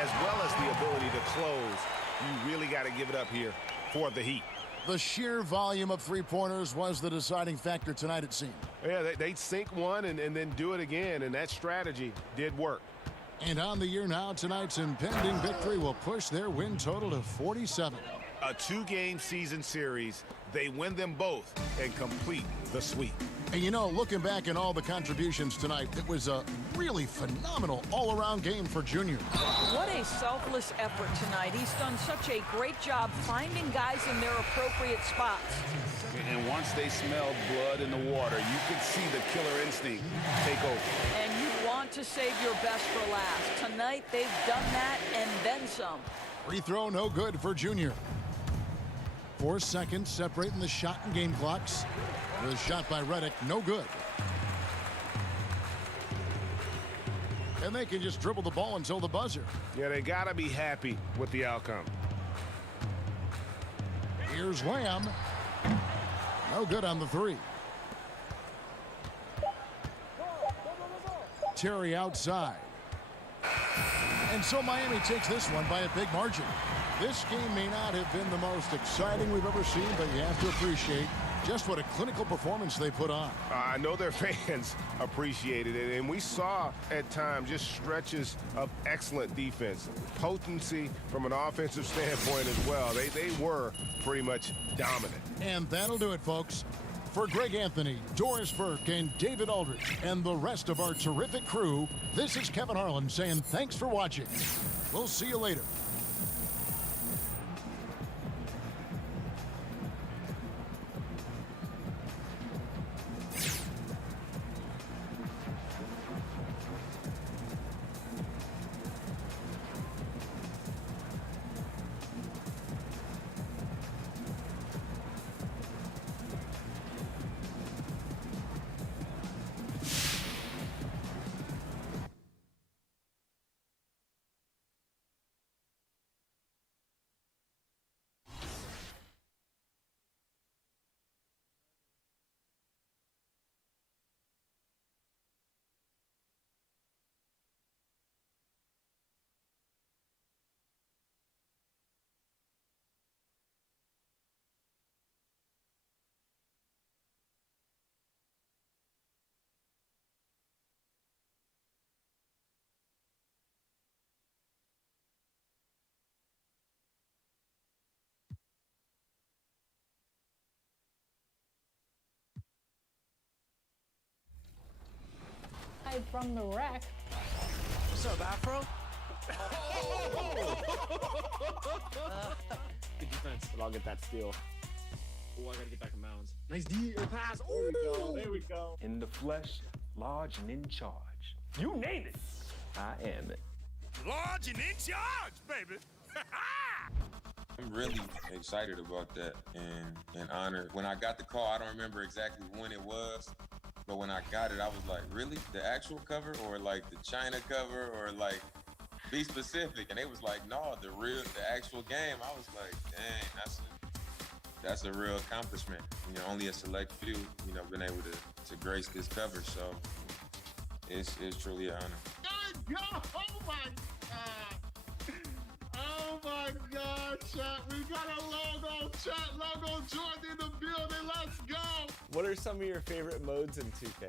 as well as the ability to close. You really got to give it up here for the Heat. The sheer volume of three-pointers was the deciding factor tonight, it seemed. Yeah, they'd sink one and then do it again, and that strategy did work. And on the year now, tonight's impending victory will push their win total to 47. A two-game season series, they win them both and complete the sweep. And you know, looking back at all the contributions tonight, it was a really phenomenal all-around game for Junior. What a selfless effort tonight. He's done such a great job finding guys in their appropriate spots. And once they smelled blood in the water, you could see the killer instinct take over. And you want to save your best for last. Tonight, they've done that and then some. Free throw no good for Junior. 4 seconds separating the shot and game clocks. The shot by Redick, no good. And they can just dribble the ball until the buzzer. Yeah, they got to be happy with the outcome. Here's Lamb. No good on the three. Terry outside. And so Miami takes this one by a big margin. This game may not have been the most exciting we've ever seen, but you have to appreciate just what a clinical performance they put on. I know their fans appreciated it, and we saw at times just stretches of excellent defense. Potency from an offensive standpoint as well. They were pretty much dominant. And that'll do it, folks. For Greg Anthony, Doris Burke, and David Aldridge, and the rest of our terrific crew, this is Kevin Harlan saying thanks for watching. We'll see you later. Live from the rack. What's up, Afro? Good defense, but I'll get that steal. Oh, I gotta get back in bounds. Nice D pass. There we go. There we go. In the flesh, large and in charge. You name it, I am it. Large and in charge, baby. I'm really excited about that and honored. When I got the call, I don't remember exactly when it was, but when I got it, I was like, really? The actual cover or like the China cover or like be specific? And they was like, no, the actual game. I was like, dang, that's a real accomplishment. You know, only a select few, you know, been able to grace this cover. So it's truly an honor. Good go! Oh my God! Oh my God, chat! We got a logo, chat logo Jordan in the building. Let's go! What are some of your favorite modes in 2K?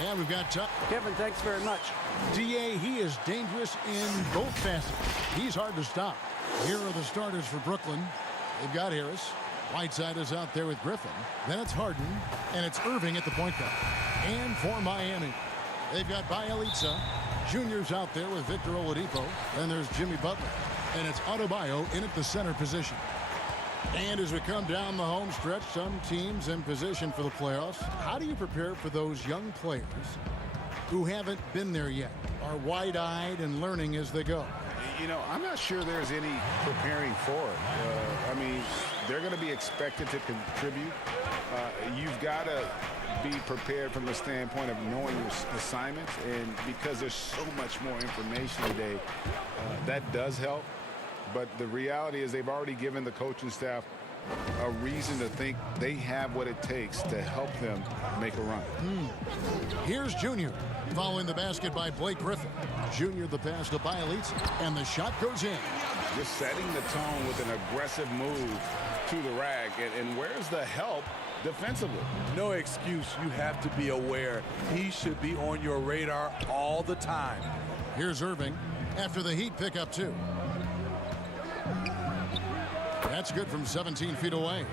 And we've got Kevin, thanks very much. D.A., he is dangerous in both facets. He's hard to stop. Here are the starters for Brooklyn. They've got Harris. Whiteside is out there with Griffin. Then it's Harden, and it's Irving at the point guard. And for Miami, they've got Bjelica. Junior's out there with Victor Oladipo. Then there's Jimmy Butler. And it's Adebayo in at the center position. And as we come down the home stretch, some teams in position for the playoffs. How do you prepare for those young players who haven't been there yet, are wide-eyed and learning as they go? You know, I'm not sure there's any preparing for it. I mean, they're going to be expected to contribute. You've got to be prepared from the standpoint of knowing your assignments, and because there's so much more information today, that does help. But the reality is they've already given the coaching staff a reason to think they have what it takes to help them make a run. Here's Junior following the basket by Blake Griffin. Junior the pass to Bjelica, and the shot goes in. Just setting the tone with an aggressive move to the rack. And where's the help defensively? No excuse. You have to be aware. He should be on your radar all the time. Here's Irving after the Heat pick up 2. That's good from 17 feet away.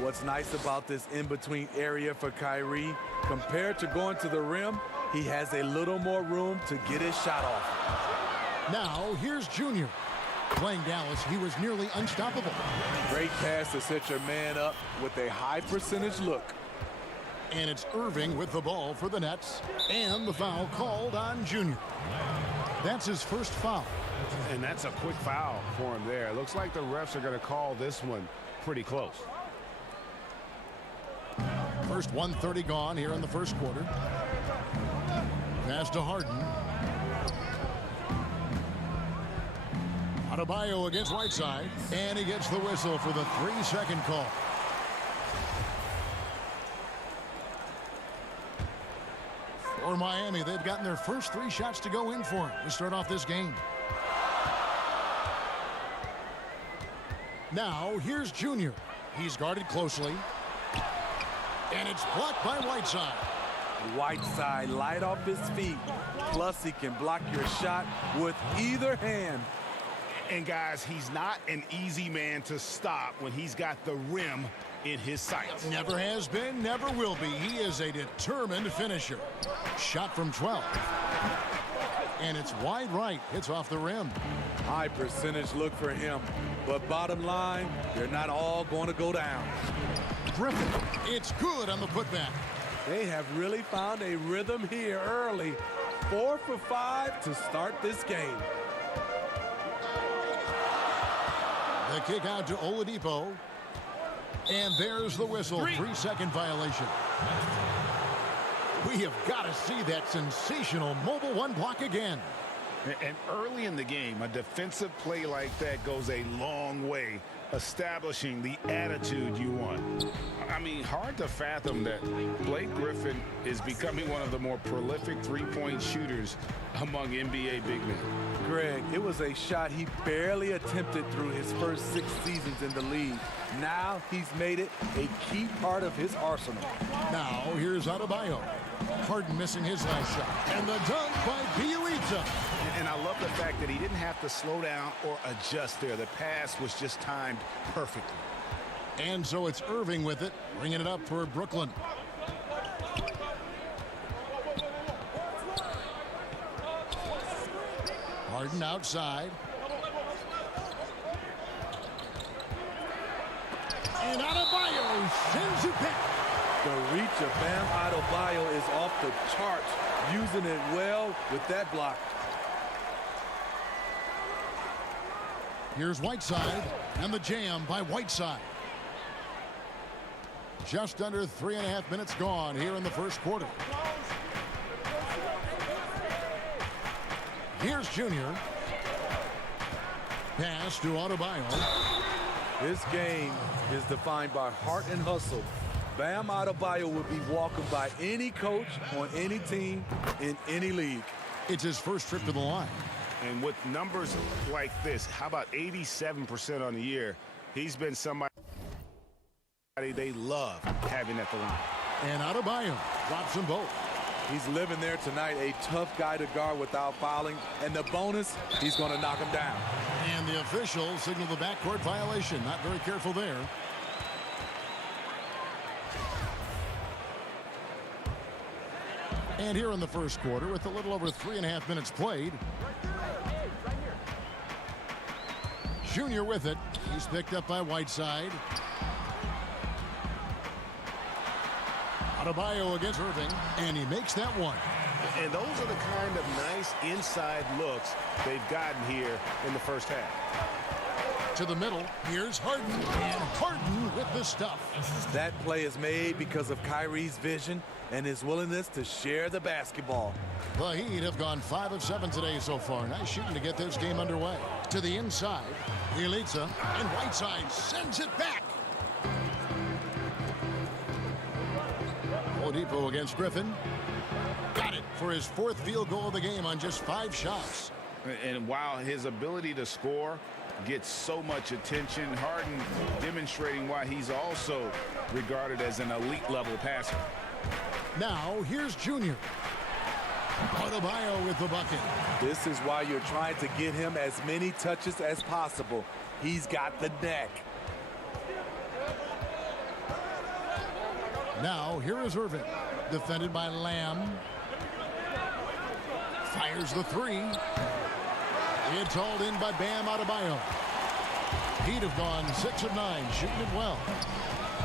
What's nice about this in-between area for Kyrie, compared to going to the rim, he has a little more room to get his shot off. Now, here's Junior. Playing Dallas, he was nearly unstoppable. Great pass to set your man up with a high percentage look. And it's Irving with the ball for the Nets, and the foul called on Junior. That's his first foul. And that's a quick foul for him there. It looks like the refs are going to call this one pretty close. First 1:30 gone here in the first quarter. Pass to Harden. Adebayo against Whiteside, and he gets the whistle for the 3-second call. For Miami, they've gotten their first 3 shots to go in for him to start off this game. Now, here's Junior. He's guarded closely. And it's blocked by Whiteside. Whiteside light off his feet. Plus, he can block your shot with either hand. And, guys, he's not an easy man to stop when he's got the rim in his sights. Never has been, never will be. He is a determined finisher. Shot from 12. And it's wide right. Hits off the rim. High percentage look for him. But bottom line, they're not all going to go down. Griffin, it's good on the putback. They have really found a rhythm here early. 4 for 5 to start this game. The kick out to Oladipo. And there's the whistle. 3-second violation. We have got to see that sensational mobile one block again. And early in the game, a defensive play like that goes a long way, establishing the attitude you want. I mean, hard to fathom that Blake Griffin is becoming one of the more prolific three-point shooters among NBA big men. Greg, it was a shot he barely attempted through his first 6 seasons in the league. Now he's made it a key part of his arsenal. Now here's Adebayo. Harden missing his last shot. And the dunk by Bjelica. And I love the fact that he didn't have to slow down or adjust there. The pass was just timed perfectly. And so it's Irving with it, bringing it up for Brooklyn. Harden outside. And Adebayo sends it back. The reach of Bam Adebayo is off the charts, using it well with that block. Here's Whiteside, and the jam by Whiteside. Just under 3.5 minutes gone here in the first quarter. Here's Junior. Pass to Adebayo. This game is defined by heart and hustle. Bam Adebayo would be welcomed by any coach on any team in any league. It's his first trip to the line. And with numbers like this, how about 87% on the year? He's been somebody they love having at the line. And Adebayo drops them both. He's living there tonight, a tough guy to guard without fouling. And the bonus, he's going to knock him down. And the official signaled the backcourt violation. Not very careful there. And here in the first quarter, with a little over 3.5 minutes played, Junior with it. He's picked up by Whiteside. Adebayo against Irving, and he makes that one. And those are the kind of nice inside looks they've gotten here in the first half. To the middle, here's Harden, and Harden with the stuff. That play is made because of Kyrie's vision and his willingness to share the basketball. The Heat have gone 5 of 7 today so far. Nice shooting to get this game underway. To the inside, Bjelica, and Whiteside sends it back. Oladipo against Griffin. Got it for his 4th field goal of the game on just 5 shots. And while his ability to score gets so much attention, Harden demonstrating why he's also regarded as an elite level passer. Now here's Junior. Adebayo with the bucket. This is why you're trying to get him as many touches as possible. He's got the neck. Now here is Irving, defended by Lamb. Fires the 3. It's hauled in by Bam Adebayo. Heat have gone 6 of 9, shooting it well.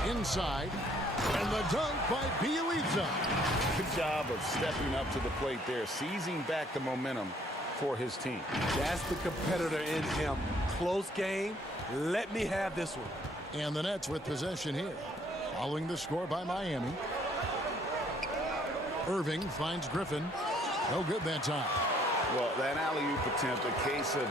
Inside, and the dunk by Bjelica. Good job of stepping up to the plate there, seizing back the momentum for his team. That's the competitor in him. Close game. Let me have this one. And the Nets with possession here. Following the score by Miami. Irving finds Griffin. No good that time. Well, that alley-oop attempt, a case of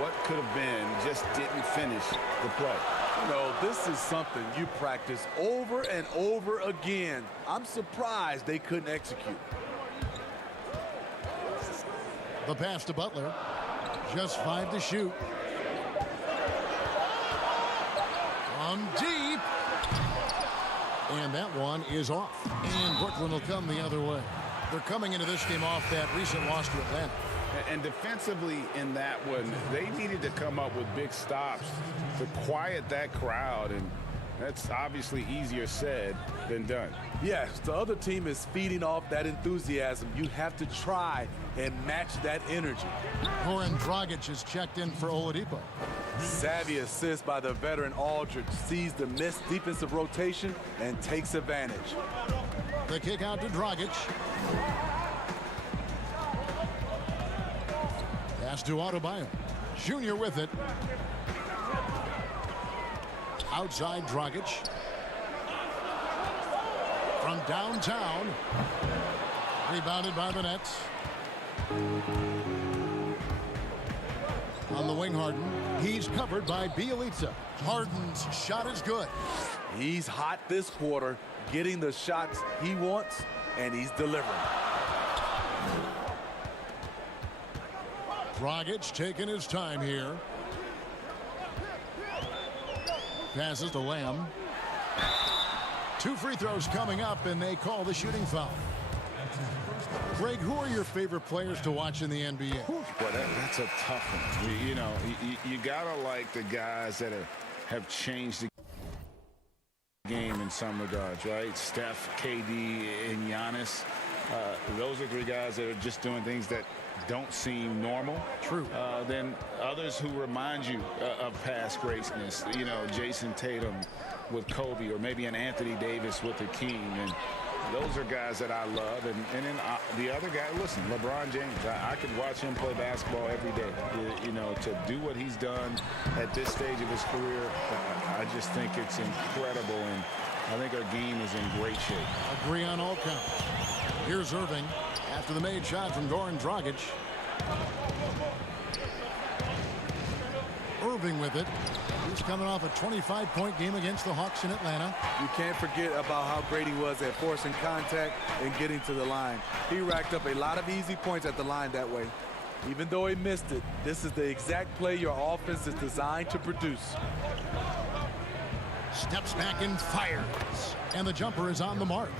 what could have been, just didn't finish the play. You know, this is something you practice over and over again. I'm surprised they couldn't execute. The pass to Butler. Just 5 to shoot. From deep. And that one is off. And Brooklyn will come the other way. They're coming into this game off that recent loss to Atlanta. And defensively in that one, they needed to come up with big stops to quiet that crowd. And that's obviously easier said than done. Yes, the other team is feeding off that enthusiasm. You have to try and match that energy. Goran Dragic is checked in for Oladipo. Savvy assist by the veteran Aldridge, sees the missed defensive rotation and takes advantage. The kick out to Dragic. Pass to Adebayo. Junior with it. Outside Dragic. From downtown. Rebounded by the Nets. On the wing, Harden. He's covered by Bjelica. Harden's shot is good. He's hot this quarter, getting the shots he wants, and he's delivering. Dragic taking his time here. Passes to Lamb. 2 free throws coming up, and they call the shooting foul. Greg, who are your favorite players to watch in the NBA? Boy, that's a tough one. You know, you gotta like the guys that have changed the game in some regards, right? Steph, KD, and Giannis. Those are 3 guys that are just doing things that don't seem normal. True. Then others who remind you of past greatness. You know, Jason Tatum with Kobe, or maybe an Anthony Davis with the King. And those are guys that I love. And then the other guy, listen, LeBron James. I could watch him play basketball every day. You know, to do what he's done at this stage of his career, I just think it's incredible. And I think our game is in great shape. Agree on all counts. Here's Irving after the made shot from Goran Dragic. Irving with it. He's coming off a 25-point game against the Hawks in Atlanta. You can't forget about how great he was at forcing contact and getting to the line. He racked up a lot of easy points at the line that way. Even though he missed it, this is the exact play your offense is designed to produce. Steps back and fires. And the jumper is on the mark.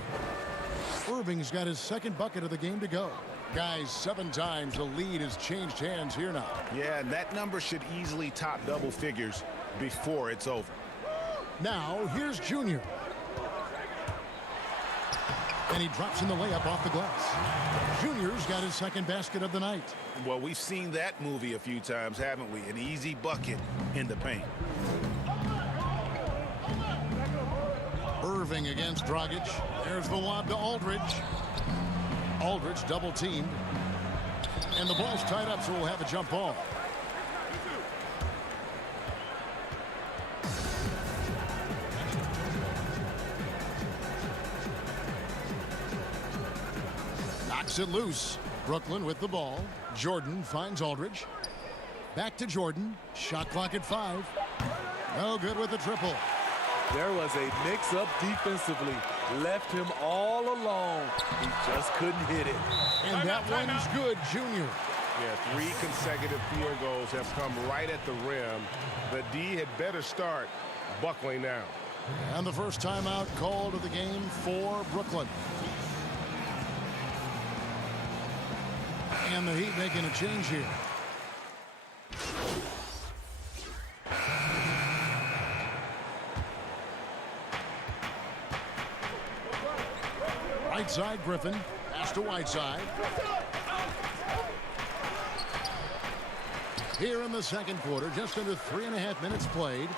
Irving's got his second bucket of the game to go. Guys, 7 times the lead has changed hands here now. Yeah, and that number should easily top double figures before it's over. Now, here's Junior. And he drops in the layup off the glass. Junior's got his second basket of the night. Well, we've seen that movie a few times, haven't we? An easy bucket in the paint. Irving against Dragic. There's the lob to Aldridge. Aldridge double teamed. And the ball's tied up, so we'll have a jump ball. Knocks it loose. Brooklyn with the ball. Jordan finds Aldridge. Back to Jordan. Shot clock at 5. No good with the triple. There was a mix-up defensively. Left him all alone. He just couldn't hit it. And that one's good, Junior. Yeah, 3 consecutive field goals have come right at the rim. The D had better start buckling now. And the first timeout called of the game for Brooklyn. And the Heat making a change here. Right side, Griffin. Pass to Whiteside. Here in the second quarter, just under 3.5 minutes played.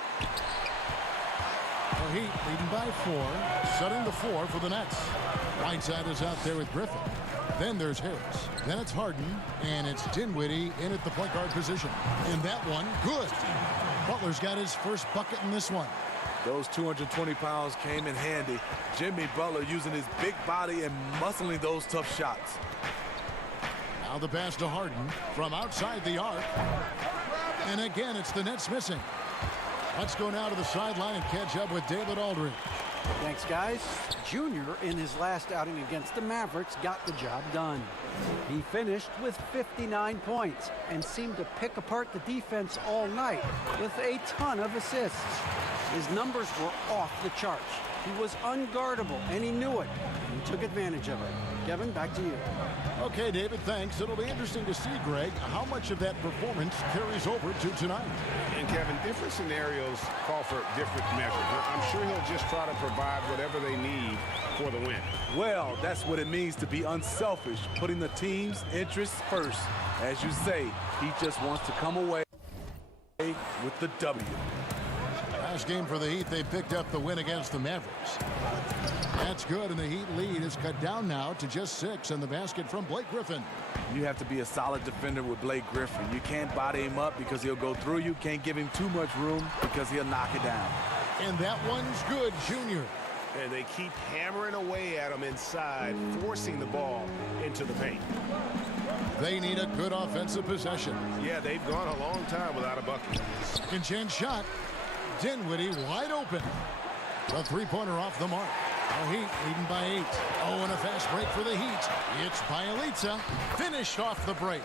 The Heat leading by 4, setting the floor for the Nets. Whiteside is out there with Griffin. Then there's Harris. Then it's Harden, and it's Dinwiddie in at the point guard position. And that one, good. Butler's got his first bucket in this one. Those 220 pounds came in handy. Jimmy Butler using his big body and muscling those tough shots. Now the pass to Harden from outside the arc. And again, it's the Nets missing. Let's go now to the sideline and catch up with David Aldridge. Thanks, guys. Junior, in his last outing against the Mavericks, got the job done. He finished with 59 points and seemed to pick apart the defense all night with a ton of assists. His numbers were off the charts. He was unguardable, and he knew it. He took advantage of it. Kevin, back to you. Okay, David, thanks. It'll be interesting to see, Greg, how much of that performance carries over to tonight. And, Kevin, different scenarios call for different measures. I'm sure he'll just try to provide whatever they need for the win. Well, that's what it means to be unselfish, putting the team's interests first. As you say, he just wants to come away with the W. Last game for the Heat, they picked up the win against the Mavericks. That's good, and the Heat lead is cut down now to just 6, and the basket from Blake Griffin. You have to be a solid defender with Blake Griffin. You can't body him up because he'll go through you. Can't give him too much room because he'll knock it down. And that one's good, Junior. And they keep hammering away at him inside, forcing the ball into the paint. They need a good offensive possession. Yeah, they've gone a long time without a bucket. Second chance shot. Dinwiddie wide open. The three-pointer off the mark. The Heat leading by 8. Oh, and a fast break for the Heat. It's Bjelica. Finished off the break.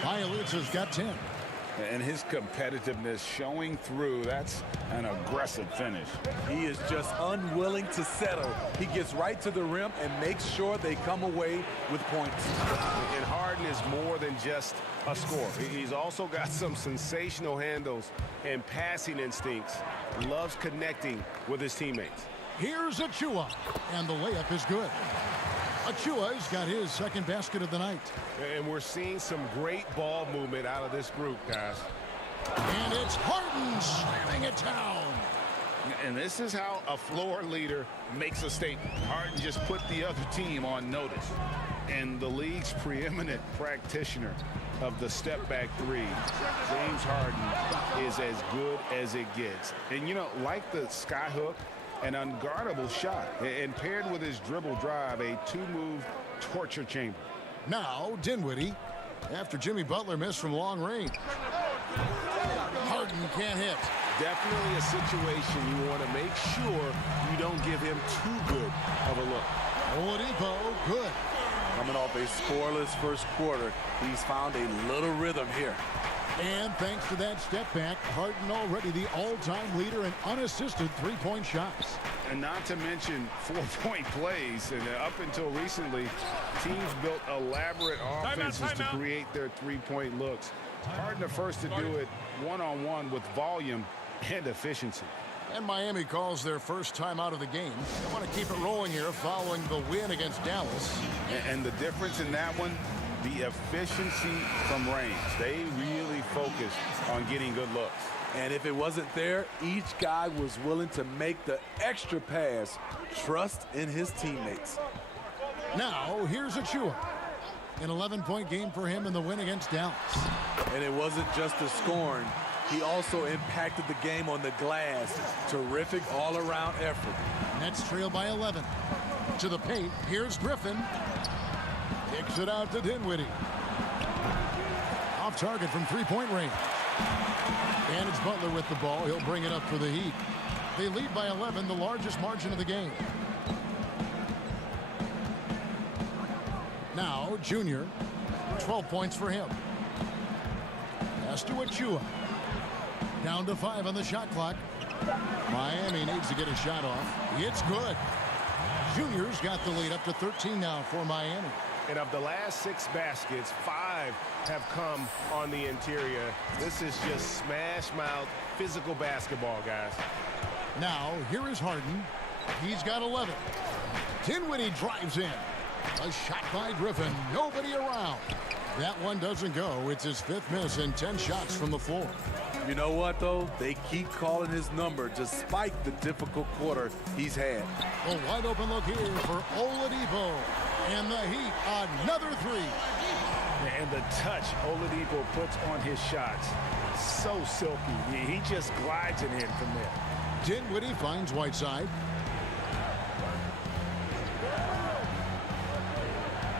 Bjelica's got 10. And his competitiveness showing through. That's an aggressive finish. He is just unwilling to settle. He gets right to the rim and makes sure they come away with points. And Harden is more than just a scorer. He's also got some sensational handles and passing instincts. Loves connecting with his teammates. Here's Achua, and the layup is good. Achua's got his second basket of the night. And we're seeing some great ball movement out of this group, guys. And it's Harden slamming it down. And this is how a floor leader makes a statement. Harden just put the other team on notice. And the league's preeminent practitioner of the step-back 3, James Harden, is as good as it gets. And, you know, like the skyhook, an unguardable shot, and paired with his dribble drive, a 2-move torture chamber. Now Dinwiddie, after Jimmy Butler missed from long range. Harden can't hit. Definitely a situation you want to make sure you don't give him too good of a look. Oladipo, good. Coming off a scoreless first quarter, he's found a little rhythm here. And thanks to that step back, Harden already the all-time leader in unassisted three-point shots. And not to mention 4-point plays. And up until recently, teams built elaborate offenses to create their three-point looks. Harden the first to do it one-on-one with volume and efficiency. And Miami calls their first time out of the game. They want to keep it rolling here following the win against Dallas. And the difference in that one, the efficiency from range. They really focused on getting good looks. And if it wasn't there, each guy was willing to make the extra pass. Trust in his teammates. Now, here's Achua. An 11-point game for him in the win against Dallas. And it wasn't just the scoring. He also impacted the game on the glass. Terrific all-around effort. Nets trail by 11. To the paint, here's Griffin. Kicks it out to Dinwiddie. Off target from three-point range. And it's Butler with the ball. He'll bring it up for the Heat. They lead by 11, the largest margin of the game. Now, Junior. 12 points for him. Pass to Achua. Down to 5 on the shot clock. Miami needs to get a shot off. It's good. Junior's got the lead up to 13 now for Miami. And of the last 6 baskets, 5 have come on the interior. This is just smash-mouth physical basketball, guys. Now, here is Harden. He's got 11. Dinwiddie drives in. A shot by Griffin. Nobody around. That one doesn't go. It's his 5th miss and 10 shots from the floor. You know what, though? They keep calling his number despite the difficult quarter he's had. A wide open look here for Oladipo. And the Heat, another 3. And the touch Oladipo puts on his shots, so silky. He just glides it in from there. Dinwiddie finds Whiteside.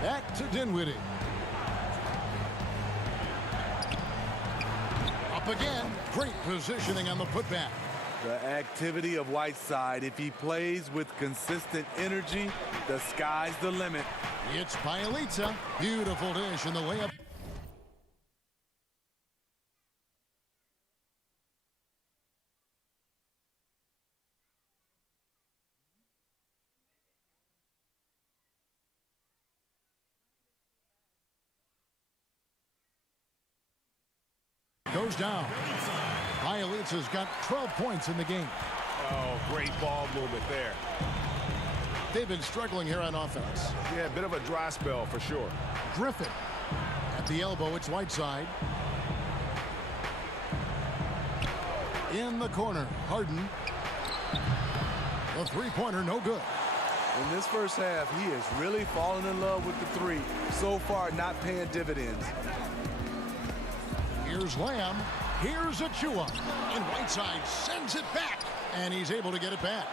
Back to Dinwiddie. Up again. Great positioning on the putback. The activity of Whiteside, if he plays with consistent energy, the sky's the limit. It's Bielitsa. Beautiful dish in the layup. Goes down. Bielitsa's got 12 points in the game. Oh, great ball movement there. They've been struggling here on offense. Yeah, a bit of a dry spell for sure. Griffin. At the elbow, it's Whiteside. In the corner, Harden. The three-pointer, no good. In this first half, he has really fallen in love with the 3. So far, not paying dividends. Here's Lamb. Here's Achua. And Whiteside sends it back. And he's able to get it back.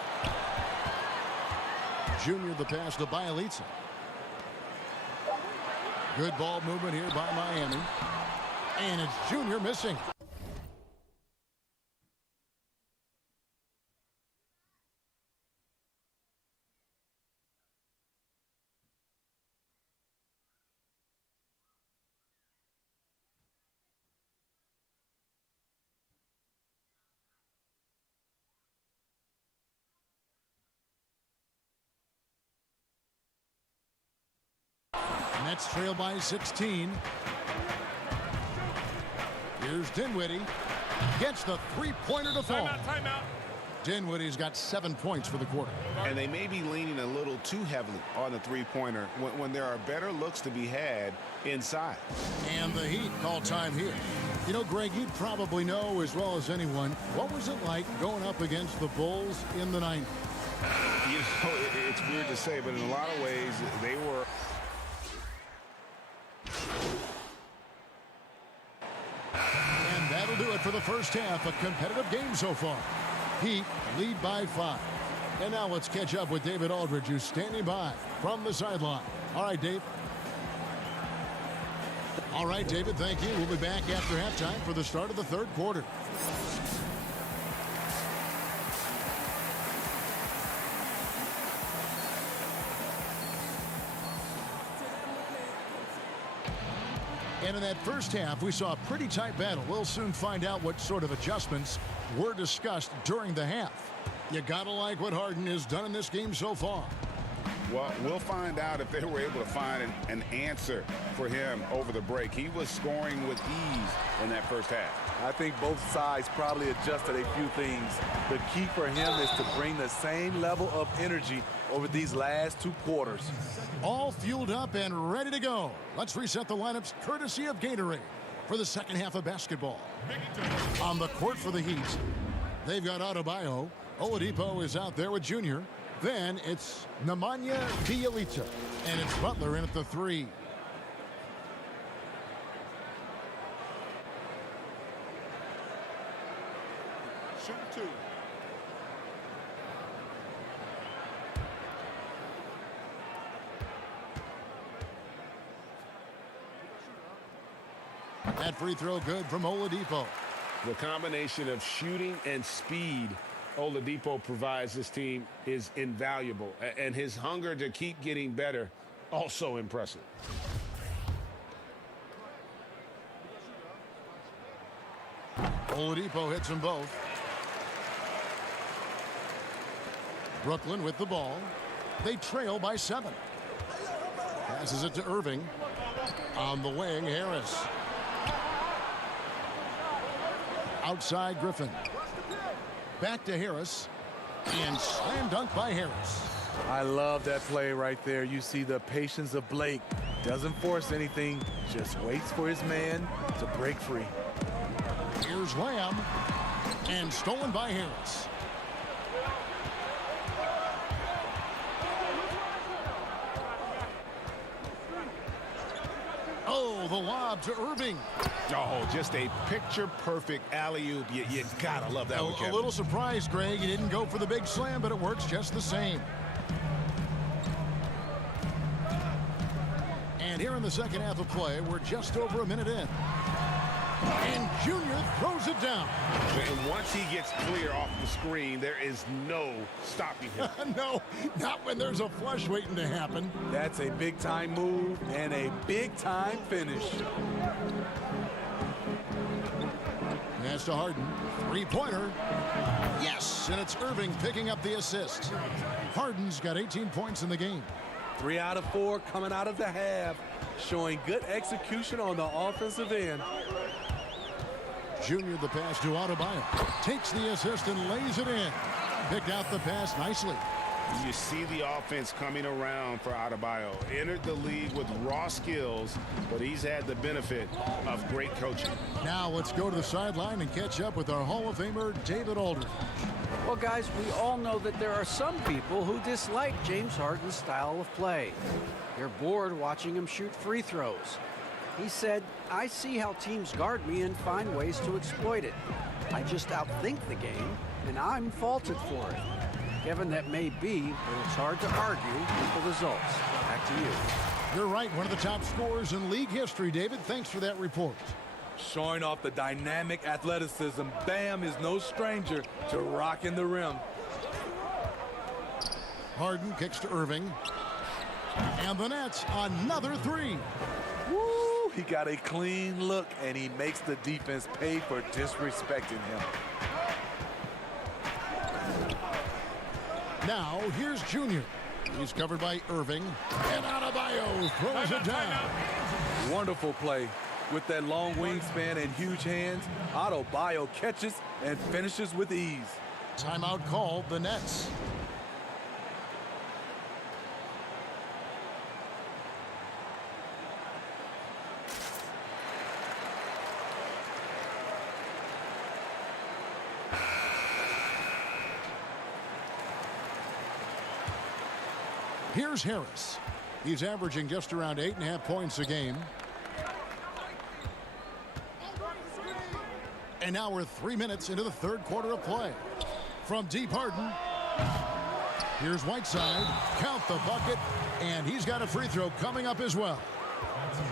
Junior the pass to Bielitsa. Good ball movement here by Miami. And it's Junior missing. Nets trail by 16. Here's Dinwiddie. Gets the three-pointer to fall. Timeout. Dinwiddie's got 7 points for the quarter. And they may be leaning a little too heavily on the three-pointer when there are better looks to be had inside. And the Heat call time here. You know, Greg, you'd probably know as well as anyone, what was it like going up against the Bulls in the 90s? You know, it's weird to say, but in a lot of ways, they were... And that'll do it for the first half. A competitive game so far. Heat lead by 5. And now let's catch up with David Aldridge, who's standing by from the sideline. All right, Dave. All right, David, thank you. We'll be back after halftime for the start of the third quarter. And in that first half, we saw a pretty tight battle. We'll soon find out what sort of adjustments were discussed during the half. You gotta like what Harden has done in this game so far. Well, we'll find out if they were able to find an answer for him over the break. He was scoring with ease in that first half. I think both sides probably adjusted a few things. The key for him is to bring the same level of energy over these last 2 quarters. All fueled up and ready to go. Let's reset the lineups courtesy of Gatorade for the second half of basketball. On the court for the Heat, they've got Adebayo. Oladipo is out there with Junior. Then it's Nemanja Bjelica, and it's Butler in at the 3. Shoot 2. That free throw good from Oladipo. The combination of shooting and speed Oladipo provides this team is invaluable, and his hunger to keep getting better also impressive. Oladipo hits them both. Brooklyn with the ball. They trail by 7. Passes it to Irving. On the wing, Harris. Outside, Griffin. Back to Harris. And slam dunk by Harris. I love that play right there. You see the patience of Blake. Doesn't force anything, just waits for his man to break free. Here's Lamb. And stolen by Harris. Oh, the lob to Irving. Oh, just a picture-perfect alley-oop. You gotta love that one, Kevin. A little surprised, Greg. He didn't go for the big slam, but it works just the same. And here in the second half of play, we're just over a minute in. And Junior throws it down. And once he gets clear off the screen, there is no stopping him. No, not when there's a flush waiting to happen. That's a big-time move and a big-time finish. Pass to Harden. Three-pointer. Yes, and it's Irving picking up the assist. Harden's got 18 points in the game. 3 out of 4 coming out of the half, showing good execution on the offensive end. Junior the pass to Adebayo. Takes the assist and lays it in. Picked out the pass nicely. You see the offense coming around for Adebayo. Entered the league with raw skills, but he's had the benefit of great coaching. Now let's go to the sideline and catch up with our Hall of Famer, David Aldridge. Well, guys, we all know that there are some people who dislike James Harden's style of play. They're bored watching him shoot free throws. He said, "I see how teams guard me and find ways to exploit it. I just outthink the game, and I'm faulted for it." Kevin, that may be, but it's hard to argue with the results. Back to you. You're right, one of the top scorers in league history, David. Thanks for that report. Showing off the dynamic athleticism, Bam is no stranger to rocking the rim. Harden kicks to Irving. And the Nets, another 3. Woo! He got a clean look, and he makes the defense pay for disrespecting him. Now, here's Junior. He's covered by Irving. And Adebayo throws it down. Wonderful play. With that long wingspan and huge hands, Adebayo catches and finishes with ease. Timeout called, the Nets. Here's Harris. He's averaging just around 8.5 points a game. And now we're 3 minutes into the third quarter of play. From deep, Harden. Here's Whiteside. Count the bucket. And he's got a free throw coming up as well.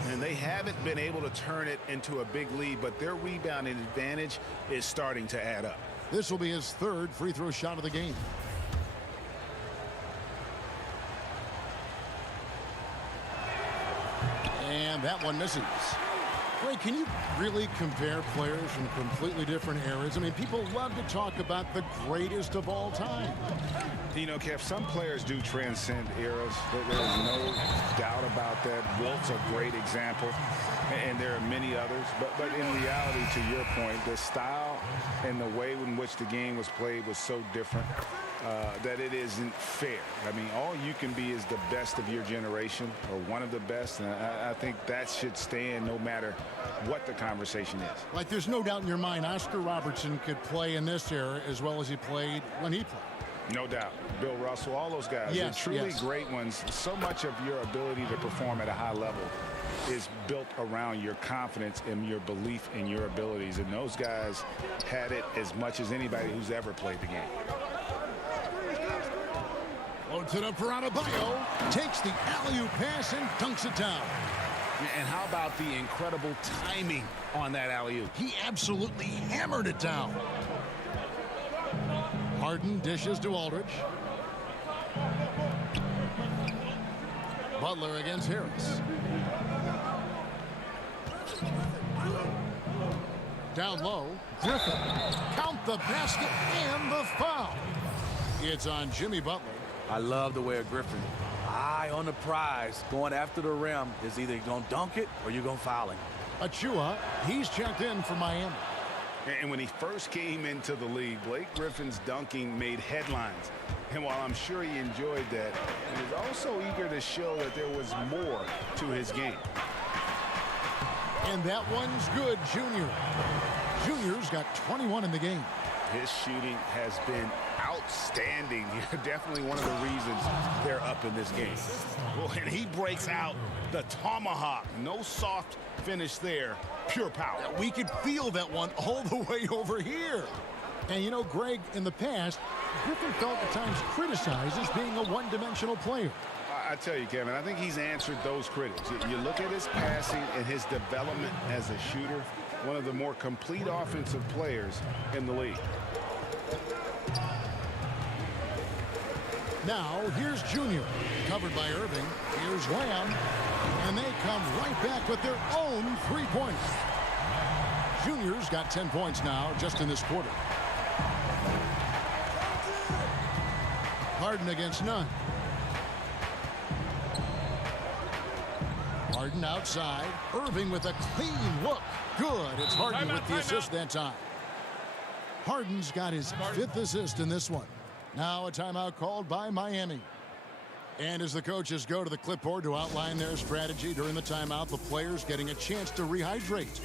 And they haven't been able to turn it into a big lead, but their rebounding advantage is starting to add up. This will be his third free throw shot of the game. And that one misses. Ray, can you really compare players from completely different eras? I mean, people love to talk about the greatest of all time. You know, Kev, some players do transcend eras. There's no doubt about that. Wilt's a great example, and there are many others. But in reality, to your point, the style and the way in which the game was played was so different that it isn't fair. I mean, all you can be is the best of your generation or one of the best, and I think that should stand no matter what the conversation is. Like, there's no doubt in your mind Oscar Robertson could play in this era as well as he played when he played. No doubt. Bill Russell, all those guys. Yes, They're truly yes. great ones. So much of your ability to perform at a high level is built around your confidence and your belief in your abilities. And those guys had it as much as anybody who's ever played the game. Loads it up for Adebayo. Takes the alley-oop pass and dunks it down. And how about the incredible timing on that alley-oop? He absolutely hammered it down. Harden dishes to Aldridge. Butler against Harris. Down low, Griffin. Count the basket and the foul. It's on Jimmy Butler. I love the way of Griffin. Eye on the prize. Going after the rim is either going to dunk it or you're going to foul him. Achua, he's checked in for Miami. And when he first came into the league, Blake Griffin's dunking made headlines. And while I'm sure he enjoyed that, he was also eager to show that there was more to his game. And that one's good, Junior. Junior's got 21 in the game. His shooting has been outstanding. Definitely one of the reasons they're up in this game. Well, and he breaks out the tomahawk. No soft finish there. Pure power. We could feel that one all the way over here. And you know, Greg, in the past, Griffin felt at times criticized as being a one-dimensional player. I tell you, Kevin, I think he's answered those critics. You look at his passing and his development as a shooter, one of the more complete offensive players in the league. Now, here's Junior. Covered by Irving. Here's Lamb. And they come right back with their own 3 points. Junior's got 10 points now just in this quarter. Harden against none. Harden outside. Irving with a clean look. Good. It's Harden with the assist that time. Harden's got his 5th assist in this one. Now a timeout called by Miami. And as the coaches go to the clipboard to outline their strategy during the timeout, the players getting a chance to rehydrate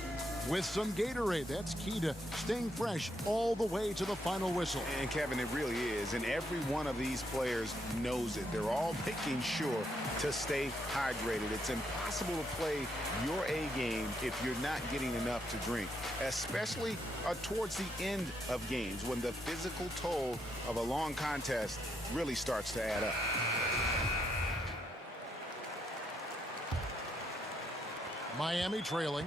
with some Gatorade. That's key to staying fresh all the way to the final whistle. And Kevin, it really is. And every one of these players knows it. They're all making sure to stay hydrated. It's impossible to play your A game if you're not getting enough to drink, especially towards the end of games when the physical toll of a long contest really starts to add up. Miami trailing.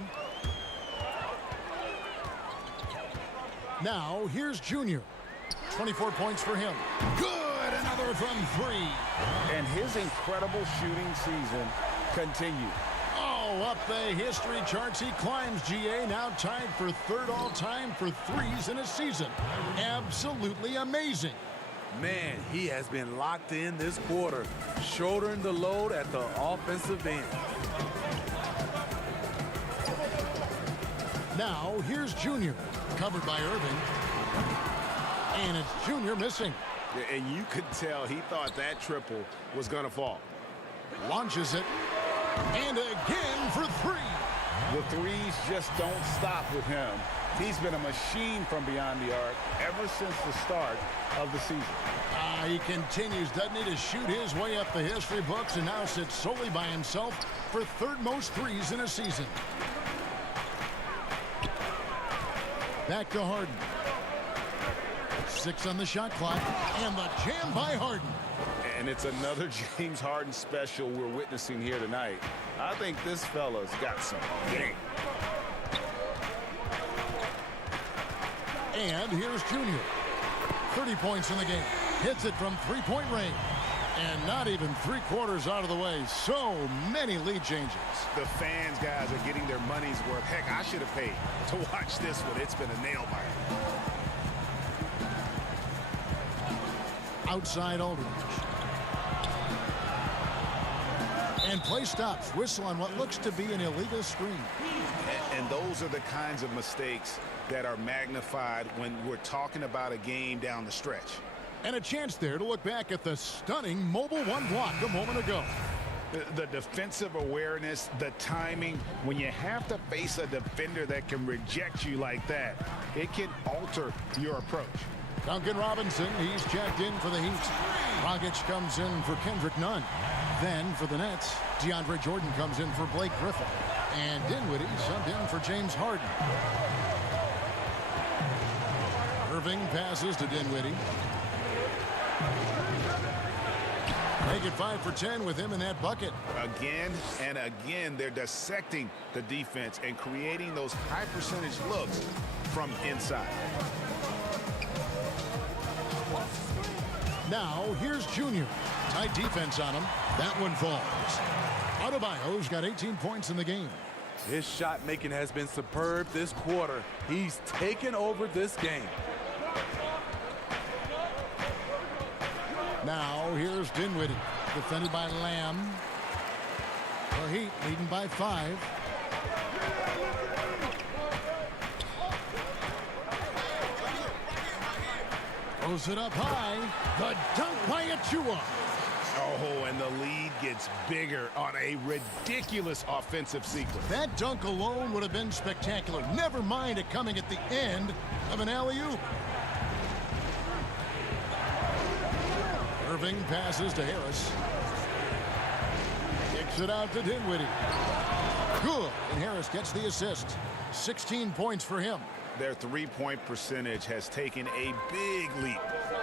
Now, here's Junior. 24 points for him. Good! Another from 3. And his incredible shooting season continues. Oh, up the history charts he climbs, GA. Now tied for 3rd all-time for threes in a season. Absolutely amazing. Man, he has been locked in this quarter, shouldering the load at the offensive end. Now, here's Junior. Covered by Irving. And it's Junior missing. And you could tell he thought that triple was going to fall. Launches it. And again for 3. The threes just don't stop with him. He's been a machine from beyond the arc ever since the start of the season. He continues, doesn't he, to shoot his way up the history books and now sits solely by himself for 3rd most threes in a season. Back to Harden. 6 on the shot clock, and the jam by Harden. And it's another James Harden special we're witnessing here tonight. I think this fella's got some game. And here's Junior. 30 points in the game. Hits it from 3-point range. And not even 3/4 out of the way. So many lead changes. The fans, guys, are getting their money's worth. Heck, I should have paid to watch this one. It's been a nail biter. Outside Aldridge. And play stops. Whistle on what looks to be an illegal screen. And those are the kinds of mistakes that are magnified when we're talking about a game down the stretch. And a chance there to look back at the stunning Mobile One block a moment ago. The defensive awareness, the timing, when you have to face a defender that can reject you like that, it can alter your approach. Duncan Robinson, he's checked in for the Heat. Dragic comes in for Kendrick Nunn. Then for the Nets, DeAndre Jordan comes in for Blake Griffin. And Dinwiddie subbed in for James Harden. Irving passes to Dinwiddie. Make it 5 for 10 with him in that bucket. Again and again, they're dissecting the defense and creating those high percentage looks from inside. Now, here's Junior. Tight defense on him. That one falls. Adebayo's got 18 points in the game. His shot making has been superb this quarter. He's taken over this game. Now, here's Dinwiddie. Defended by Lamb. The Heat leading by 5. Throws it up high. The dunk by Achua. Oh, and the lead gets bigger on a ridiculous offensive sequence. That dunk alone would have been spectacular. Never mind it coming at the end of an alley-oop. Irving passes to Harris. Kicks it out to Dinwiddie. Good. And Harris gets the assist. 16 points for him. Their three-point percentage has taken a big leap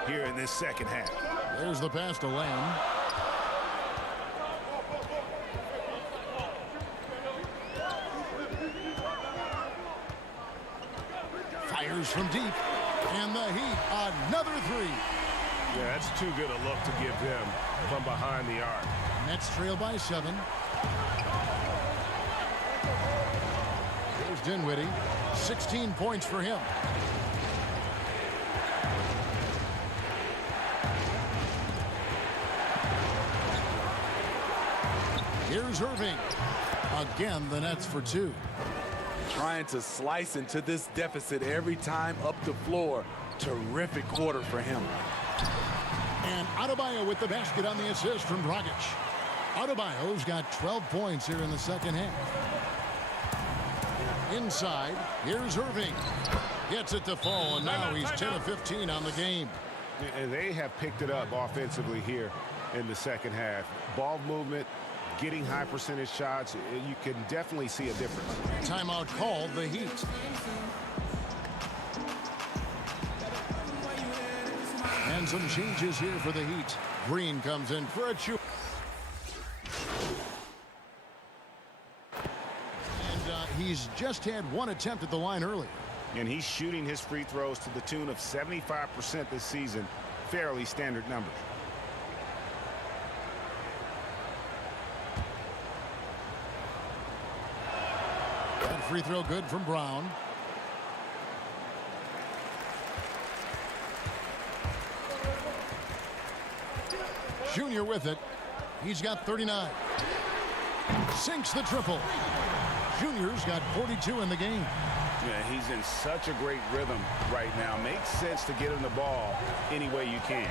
here in this second half. There's the pass to Lamb. Fires from deep. And the Heat, another 3. Yeah, that's too good a look to give them from behind the arc. Nets trail by 7. Here's Dinwiddie. 16 points for him. Here's Irving. Again, the Nets for 2. Trying to slice into this deficit every time up the floor. Terrific quarter for him. And Adebayo with the basket on the assist from Dragic. Adebayo's got 12 points here in the second half. Inside, here's Irving. Gets it to fall, and now he's 10 of 15 on the game. And they have picked it up offensively here in the second half. Ball movement, getting high percentage shots, you can definitely see a difference. Timeout called, the Heat. And some changes here for the Heat. Green comes in for Achua. And he's just had one attempt at the line early. And he's shooting his free throws to the tune of 75% this season. Fairly standard numbers. That free throw good from Brown. Junior with it. He's got 39. Sinks the triple. Junior's got 42 in the game. Yeah, he's in such a great rhythm right now. Makes sense to get him the ball any way you can.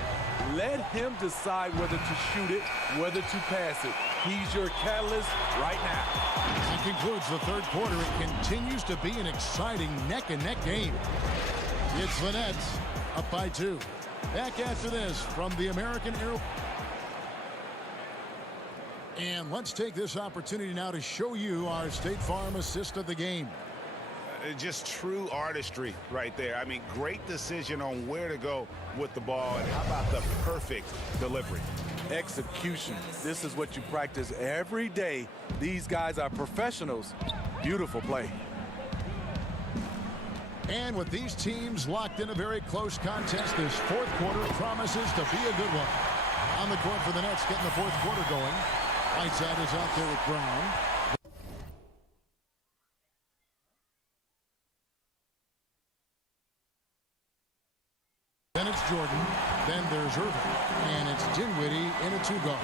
Let him decide whether to shoot it, whether to pass it. He's your catalyst right now. That concludes the third quarter. It continues to be an exciting neck-and-neck game. It's the Nets up by 2. Back after this from the American Airlines. And let's take this opportunity now to show you our State Farm assist of the game. Just true artistry right there. I mean, great decision on where to go with the ball. And how about the perfect delivery? Execution. This is what you practice every day. These guys are professionals. Beautiful play. And with these teams locked in a very close contest, this fourth quarter promises to be a good one. On the court for the Nets, getting the fourth quarter going. Whiteside is out there with Brown. Then it's Jordan. Then there's Irving. And it's Dinwiddie in a two-guard.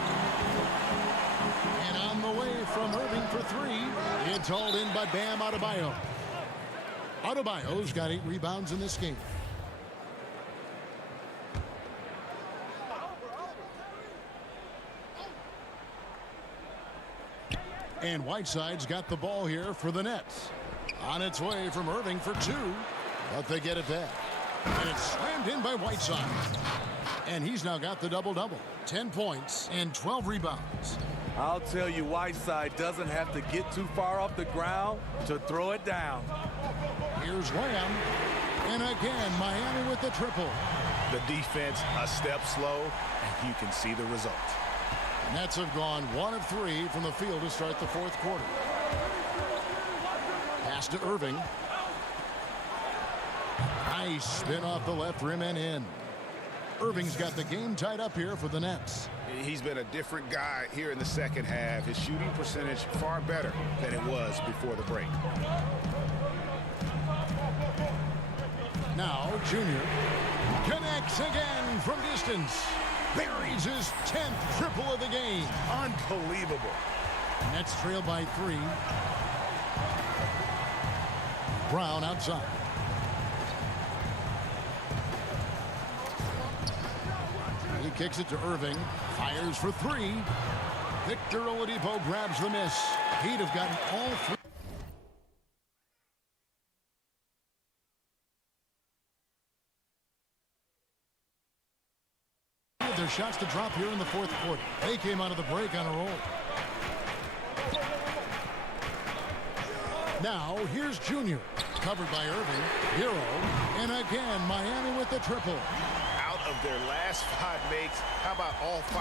And on the way from Irving for three, it's hauled in by Bam Adebayo. Adebayo's got 8 rebounds in this game. And Whiteside's got the ball here for the Nets. On its way from Irving for 2, but they get it back. And it's slammed in by Whiteside. And he's now got the double-double. 10 points and 12 rebounds. I'll tell you, Whiteside doesn't have to get too far off the ground to throw it down. Here's Lamb. And again, Miami with the triple. The defense a step slow, and you can see the result. Nets have gone 1 of 3 from the field to start the fourth quarter. Pass to Irving. Nice spin off the left rim and in. Irving's got the game tied up here for the Nets. He's been a different guy here in the second half. His shooting percentage far better than it was before the break. Now, Junior connects again from distance. Buries his 10th triple of the game. Unbelievable. Nets trail by 3. Brown outside. He kicks it to Irving. Fires for 3. Victor Oladipo grabs the miss. He'd have gotten all 3. Their shots to drop here in the fourth quarter. They came out of the break on a roll. Now, here's Junior. Covered by Irving. Hero. And again, Miami with the triple. Out of their last 5 makes, how about all 5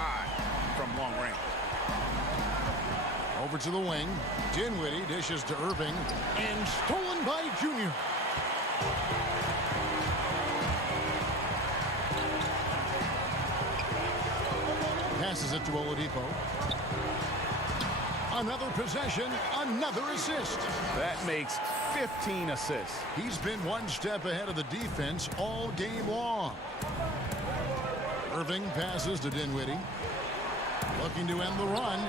from long range? Over to the wing. Dinwiddie dishes to Irving. And stolen by Junior. Passes it to Oladipo. Another possession, another assist. That makes 15 assists. He's been one step ahead of the defense all game long. Irving passes to Dinwiddie. Looking to end the run.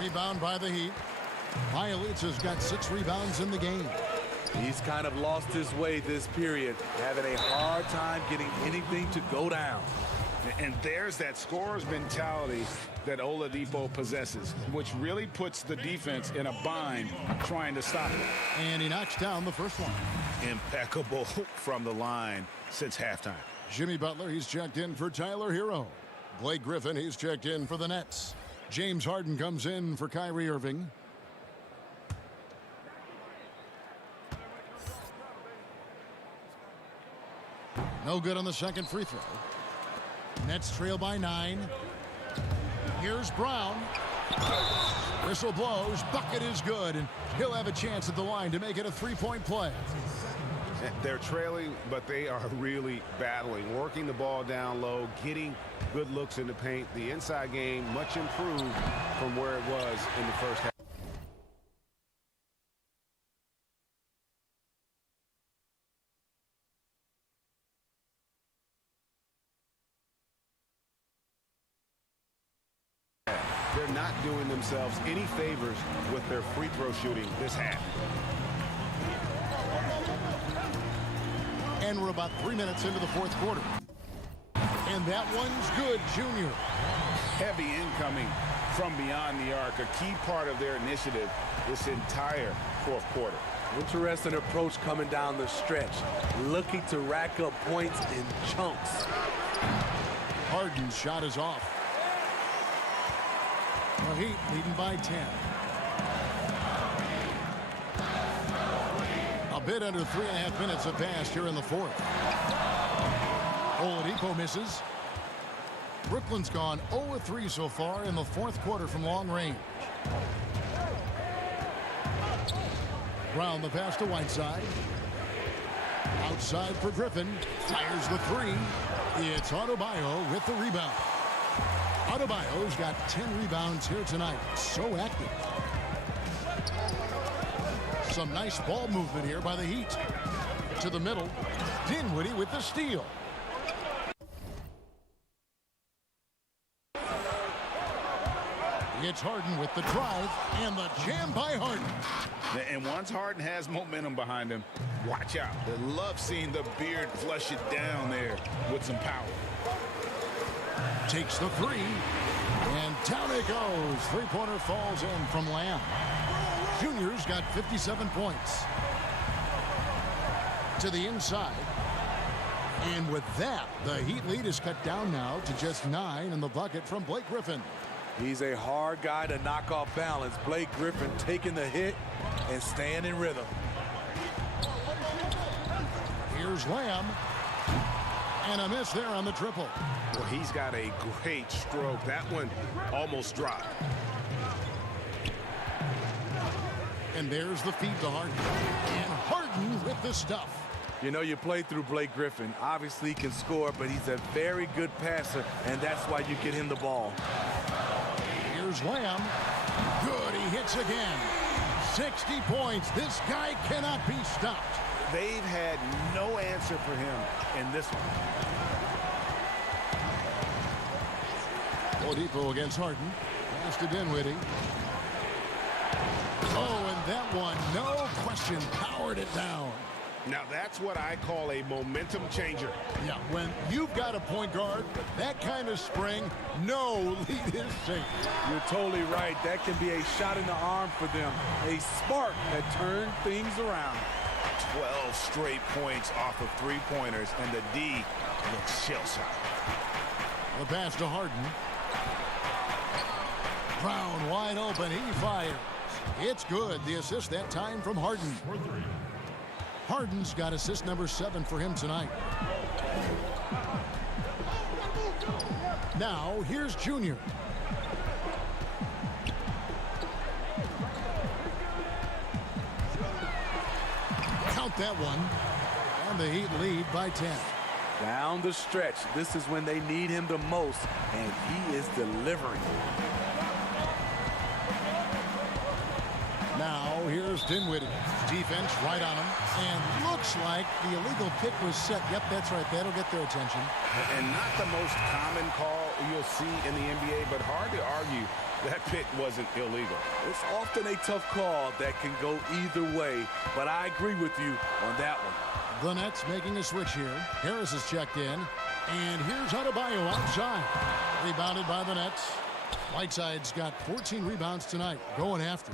Rebound by the Heat. Mialitz has got 6 rebounds in the game. He's kind of lost his way this period, having a hard time getting anything to go down. And there's that scorer's mentality that Oladipo possesses, which really puts the defense in a bind trying to stop it. And he knocks down the first one. Impeccable from the line since halftime. Jimmy Butler, he's checked in for Tyler Hero. Blake Griffin, he's checked in for the Nets. James Harden comes in for Kyrie Irving. No good on the second free throw. Nets trail by 9. Here's Brown. Whistle blows. Bucket is good, and he'll have a chance at the line to make it a 3-point play. They're trailing, but they are really battling, working the ball down low, getting good looks in the paint. The inside game much improved from where it was in the first half. They're not doing themselves any favors with their free throw shooting this half. And we're about 3 minutes into the fourth quarter. And that one's good, Junior. Heavy incoming from beyond the arc, a key part of their initiative this entire fourth quarter. Interesting approach coming down the stretch, looking to rack up points in chunks. Harden's shot is off. The Heat leading by 10. A bit under 3.5 minutes have passed here in the fourth. Oladipo misses. Brooklyn's gone 0-3 so far in the fourth quarter from long range. Brown the pass to Whiteside. Outside for Griffin. Fires the 3. It's Adebayo with the rebound. Adebayo's got 10 rebounds here tonight. So active. Some nice ball movement here by the Heat. To the middle. Dinwiddie with the steal. It's Harden with the drive and the jam by Harden. And once Harden has momentum behind him, watch out. They love seeing the beard flush it down there with some power. Takes the three, and down it goes. Three-pointer falls in from Lamb. Junior's got 57 points. To the inside. And with that, the Heat lead is cut down now to just 9 in the bucket from Blake Griffin. He's a hard guy to knock off balance. Blake Griffin taking the hit and staying in rhythm. Here's Lamb. And a miss there on the triple. Well, he's got a great stroke. That one almost dropped. And there's the feed to Harden. And Harden with the stuff. You know, you play through Blake Griffin. Obviously, he can score, but he's a very good passer, and that's why you get him the ball. Here's Lamb. Good, he hits again. 60 points. This guy cannot be stopped. They've had no answer for him in this one. Oladipo against Harden. Pass to Dinwiddie. Oh, and that one, no question, powered it down. Now that's what I call a momentum changer. Yeah, when you've got a point guard, that kind of spring, no lead is safe. You're totally right. That can be a shot in the arm for them. A spark that turned things around. 12 straight points off of three-pointers, and the D looks shell-shocked. The pass to Harden. Brown wide open, he fires. It's good. The assist that time from Harden. Harden's got assist number 7 for him tonight. Now, here's Junior. Count that one. And the Heat lead by 10. Down the stretch. This is when they need him the most, and he is delivering. Now, here's Dinwiddie. Defense right on him. And looks like the illegal pick was set. Yep, that's right. That'll get their attention. And not the most common call you'll see in the NBA, but hard to argue that pick wasn't illegal. It's often a tough call that can go either way, but I agree with you on that one. The Nets making a switch here. Harris is checked in. And here's Adebayo outside. Rebounded by the Nets. Whiteside's got 14 rebounds tonight. Going after.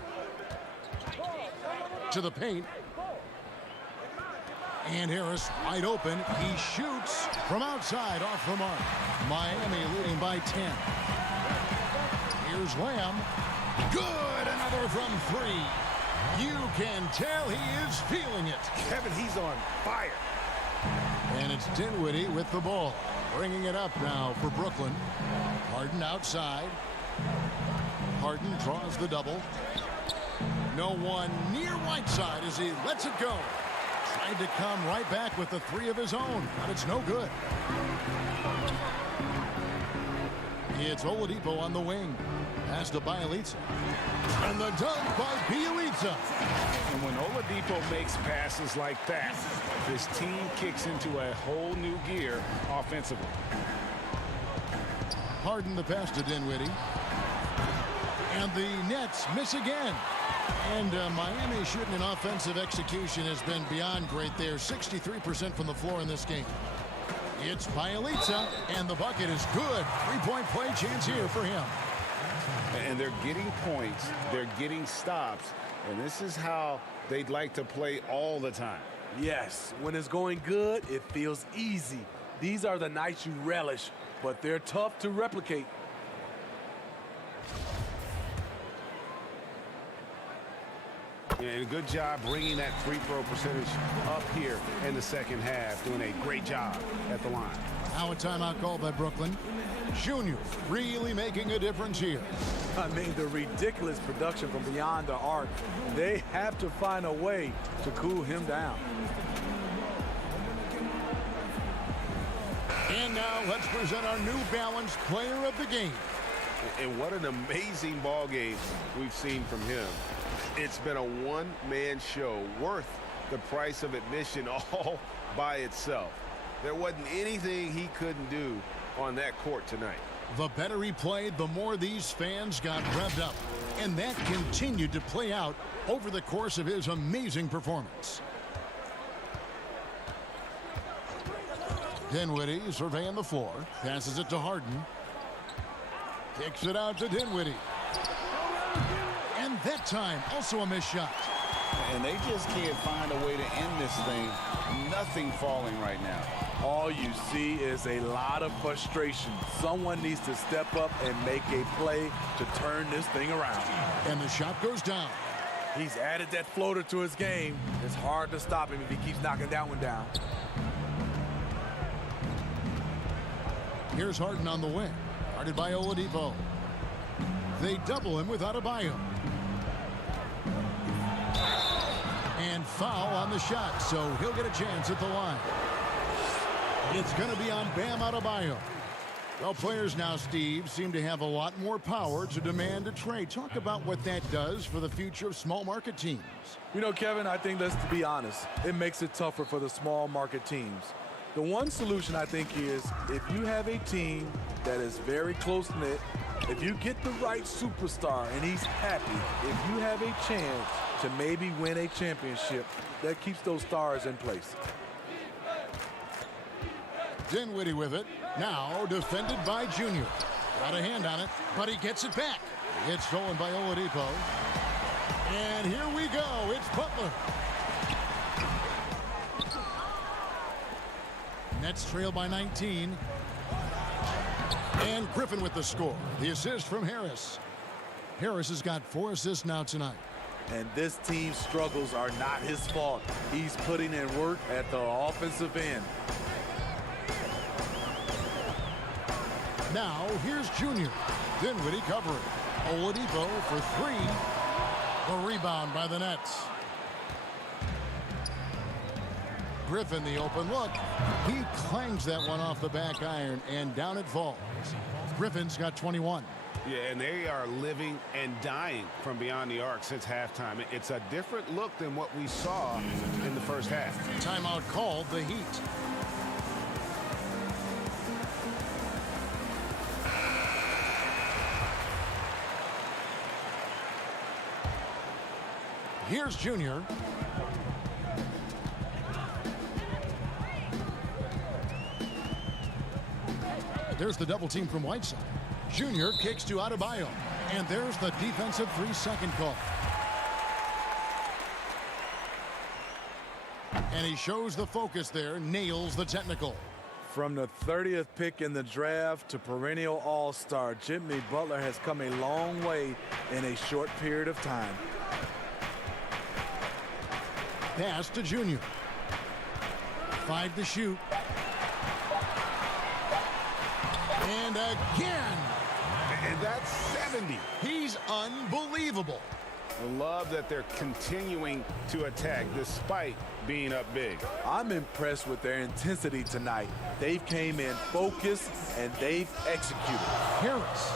To the paint. And Harris wide open. He shoots from outside off the mark. Miami leading by 10. Here's Lamb. Good. Another from 3. You can tell he is feeling it. Kevin, he's on fire. And it's Dinwiddie with the ball. Bringing it up now for Brooklyn. Harden outside. Harden draws the double. No one near Whiteside as he lets it go. Tried to come right back with the 3 of his own, but it's no good. It's Oladipo on the wing. Pass to Bielitsa. And the dunk by Bielitsa. And when Oladipo makes passes like that, his team kicks into a whole new gear offensively. Harden the pass to Dinwiddie. And the Nets miss again. And Miami shooting an offensive execution has been beyond great there. 63% from the floor in this game. It's Bielitsa, and the bucket is good. 3-point play chance here for him. And they're getting points. They're getting stops. And this is how they'd like to play all the time. Yes, when it's going good, it feels easy. These are the nights you relish, but they're tough to replicate. And good job bringing that free throw percentage up here in the second half. Doing a great job at the line. Now a timeout called by Brooklyn. Junior really making a difference here. I mean, the ridiculous production from beyond the arc. They have to find a way to cool him down. And now let's present our New Balance player of the game. And what an amazing ball game we've seen from him. It's been a one-man show worth the price of admission all by itself. There wasn't anything he couldn't do on that court tonight. The better he played, the more these fans got revved up. And that continued to play out over the course of his amazing performance. Dinwiddie surveying the floor. Passes it to Harden. Kicks it out to Dinwiddie. And that time, also a missed shot. And they just can't find a way to end this thing. Nothing falling right now. All you see is a lot of frustration. Someone needs to step up and make a play to turn this thing around. And the shot goes down. He's added that floater to his game. It's hard to stop him if he keeps knocking that one down. Here's Harden on the wing. Guarded by Oladipo. They double him with Adebayo. And foul on the shot, so he'll get a chance at the line. It's going to be on Bam Adebayo. Well, players now, Steve, seem to have a lot more power to demand a trade. Talk about what that does for the future of small market teams. You know, Kevin, I think, let's be honest, it makes it tougher for the small market teams. The one solution, I think, is if you have a team that is very close-knit, if you get the right superstar and he's happy, if you have a chance to maybe win a championship, that keeps those stars in place. Dinwiddie with it. Now defended by Junior. Got a hand on it, but he gets it back. It's stolen by Oladipo. And here we go. It's Butler. Nets trail by 19. And Griffin with the score. The assist from Harris. Harris has got 4 assists now tonight. And this team's struggles are not his fault. He's putting in work at the offensive end. Now, here's Junior. Dinwiddie covering. Oladipo for 3. The rebound by the Nets. Griffin, the open look. He clangs that one off the back iron, and down it falls. Griffin's got 21. Yeah, and they are living and dying from beyond the arc since halftime. It's a different look than what we saw in the first half. Timeout called, the Heat. Here's Junior. There's the double team from Whiteside. Junior kicks to Adebayo. And there's the defensive 3-second call. And he shows the focus there, nails the technical. From the 30th pick in the draft to perennial all-star, Jimmy Butler has come a long way in a short period of time. Pass to Junior. 5 to shoot. And again. And that's 70. He's unbelievable. I love that they're continuing to attack despite being up big. I'm impressed with their intensity tonight. They've came in focused and they've executed. Harris.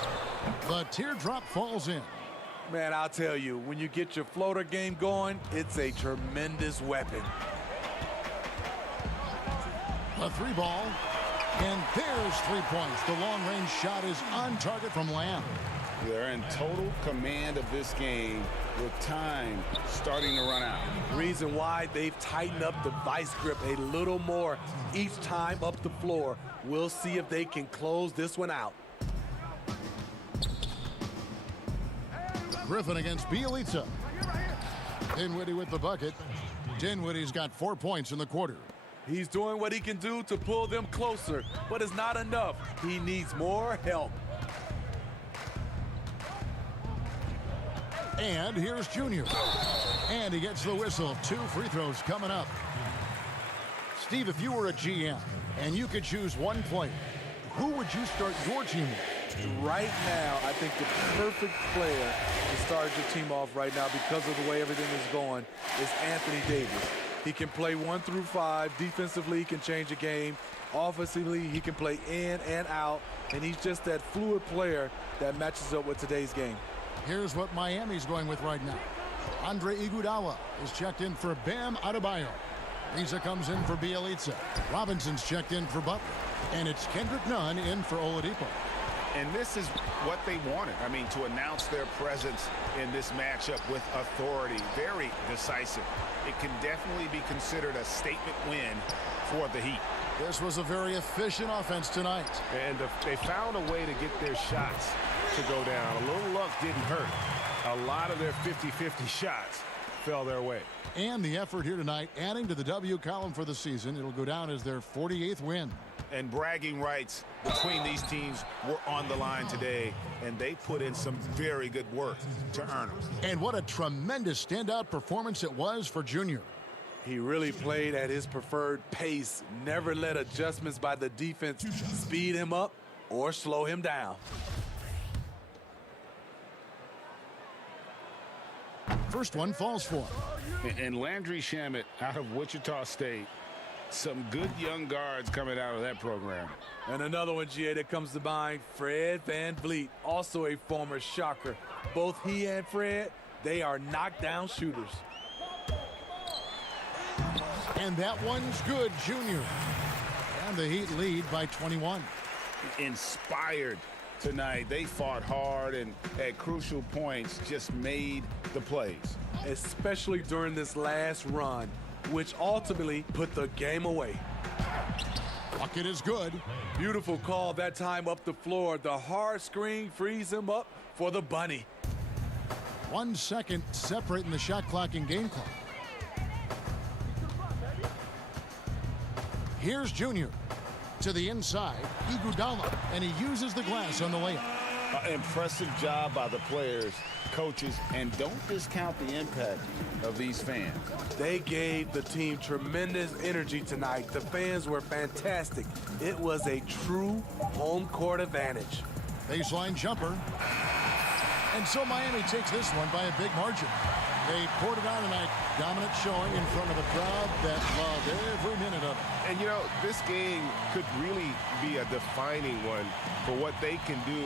The teardrop falls in. Man, I'll tell you, when you get your floater game going, it's a tremendous weapon. A 3 ball. And there's 3 points. The long-range shot is on target from Lamb. They're in total command of this game with time starting to run out. Reason why they've tightened up the vice grip a little more each time up the floor. We'll see if they can close this one out. Griffin against Bielitsa. Dinwiddie with the bucket. Dinwiddie's got 4 points in the quarter. He's doing what he can do to pull them closer, but it's not enough. He needs more help. And here's Junior. And he gets the whistle. 2 free throws coming up. Steve, if you were a GM and you could choose one player, who would you start your team with? Right now, I think the perfect player to start your team off right now because of the way everything is going is Anthony Davis. He can play 1 through 5. Defensively, he can change a game. Offensively, he can play in and out, and he's just that fluid player that matches up with today's game. Here's what Miami's going with right now. Andre Iguodala is checked in for Bam Adebayo. Lisa comes in for Bielitsa. Robinson's checked in for Butler. And it's Kendrick Nunn in for Oladipo. And this is what they wanted. I mean, to announce their presence in this matchup with authority. Very decisive. It can definitely be considered a statement win for the Heat. This was a very efficient offense tonight. And they found a way to get their shots to go down. A little luck didn't hurt. A lot of their 50-50 shots fell their way. And the effort here tonight, adding to the W column for the season. It'll go down as their 48th win. And bragging rights between these teams were on the line today, and they put in some very good work to earn them. And what a tremendous standout performance it was for Junior. He really played at his preferred pace, never let adjustments by the defense speed him up or slow him down. First one falls for him. And Landry Shamet out of Wichita State. Some good young guards coming out of that program. And another one, GA, that comes to mind, Fred VanVleet, also a former Shocker. Both he and Fred, they are knockdown shooters. And that one's good, Junior. And the Heat lead by 21. Inspired tonight. They fought hard and at crucial points just made the plays. Especially during this last run, which ultimately put the game away. Bucket is good. Beautiful call that time up the floor. The hard screen frees him up for the bunny. 1 second separating the shot clock and game clock. Here's Junior to the inside. Iguodala, and he uses the glass on the layup. Impressive job by the players, coaches, and don't discount the impact of these fans. They gave the team tremendous energy tonight. The fans were fantastic. It was a true home court advantage. Baseline jumper. And so Miami takes this one by a big margin. They poured it on tonight. Dominant showing in front of a crowd that loved every minute of it. And, you know, this game could really be a defining one for what they can do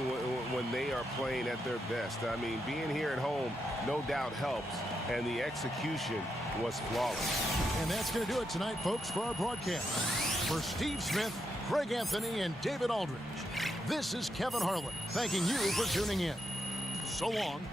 when they are playing at their best. I mean, being here at home, no doubt helps, and the execution was flawless. And that's going to do it tonight, folks, for our broadcast. For Steve Smith, Greg Anthony, and David Aldridge, this is Kevin Harlan thanking you for tuning in. So long.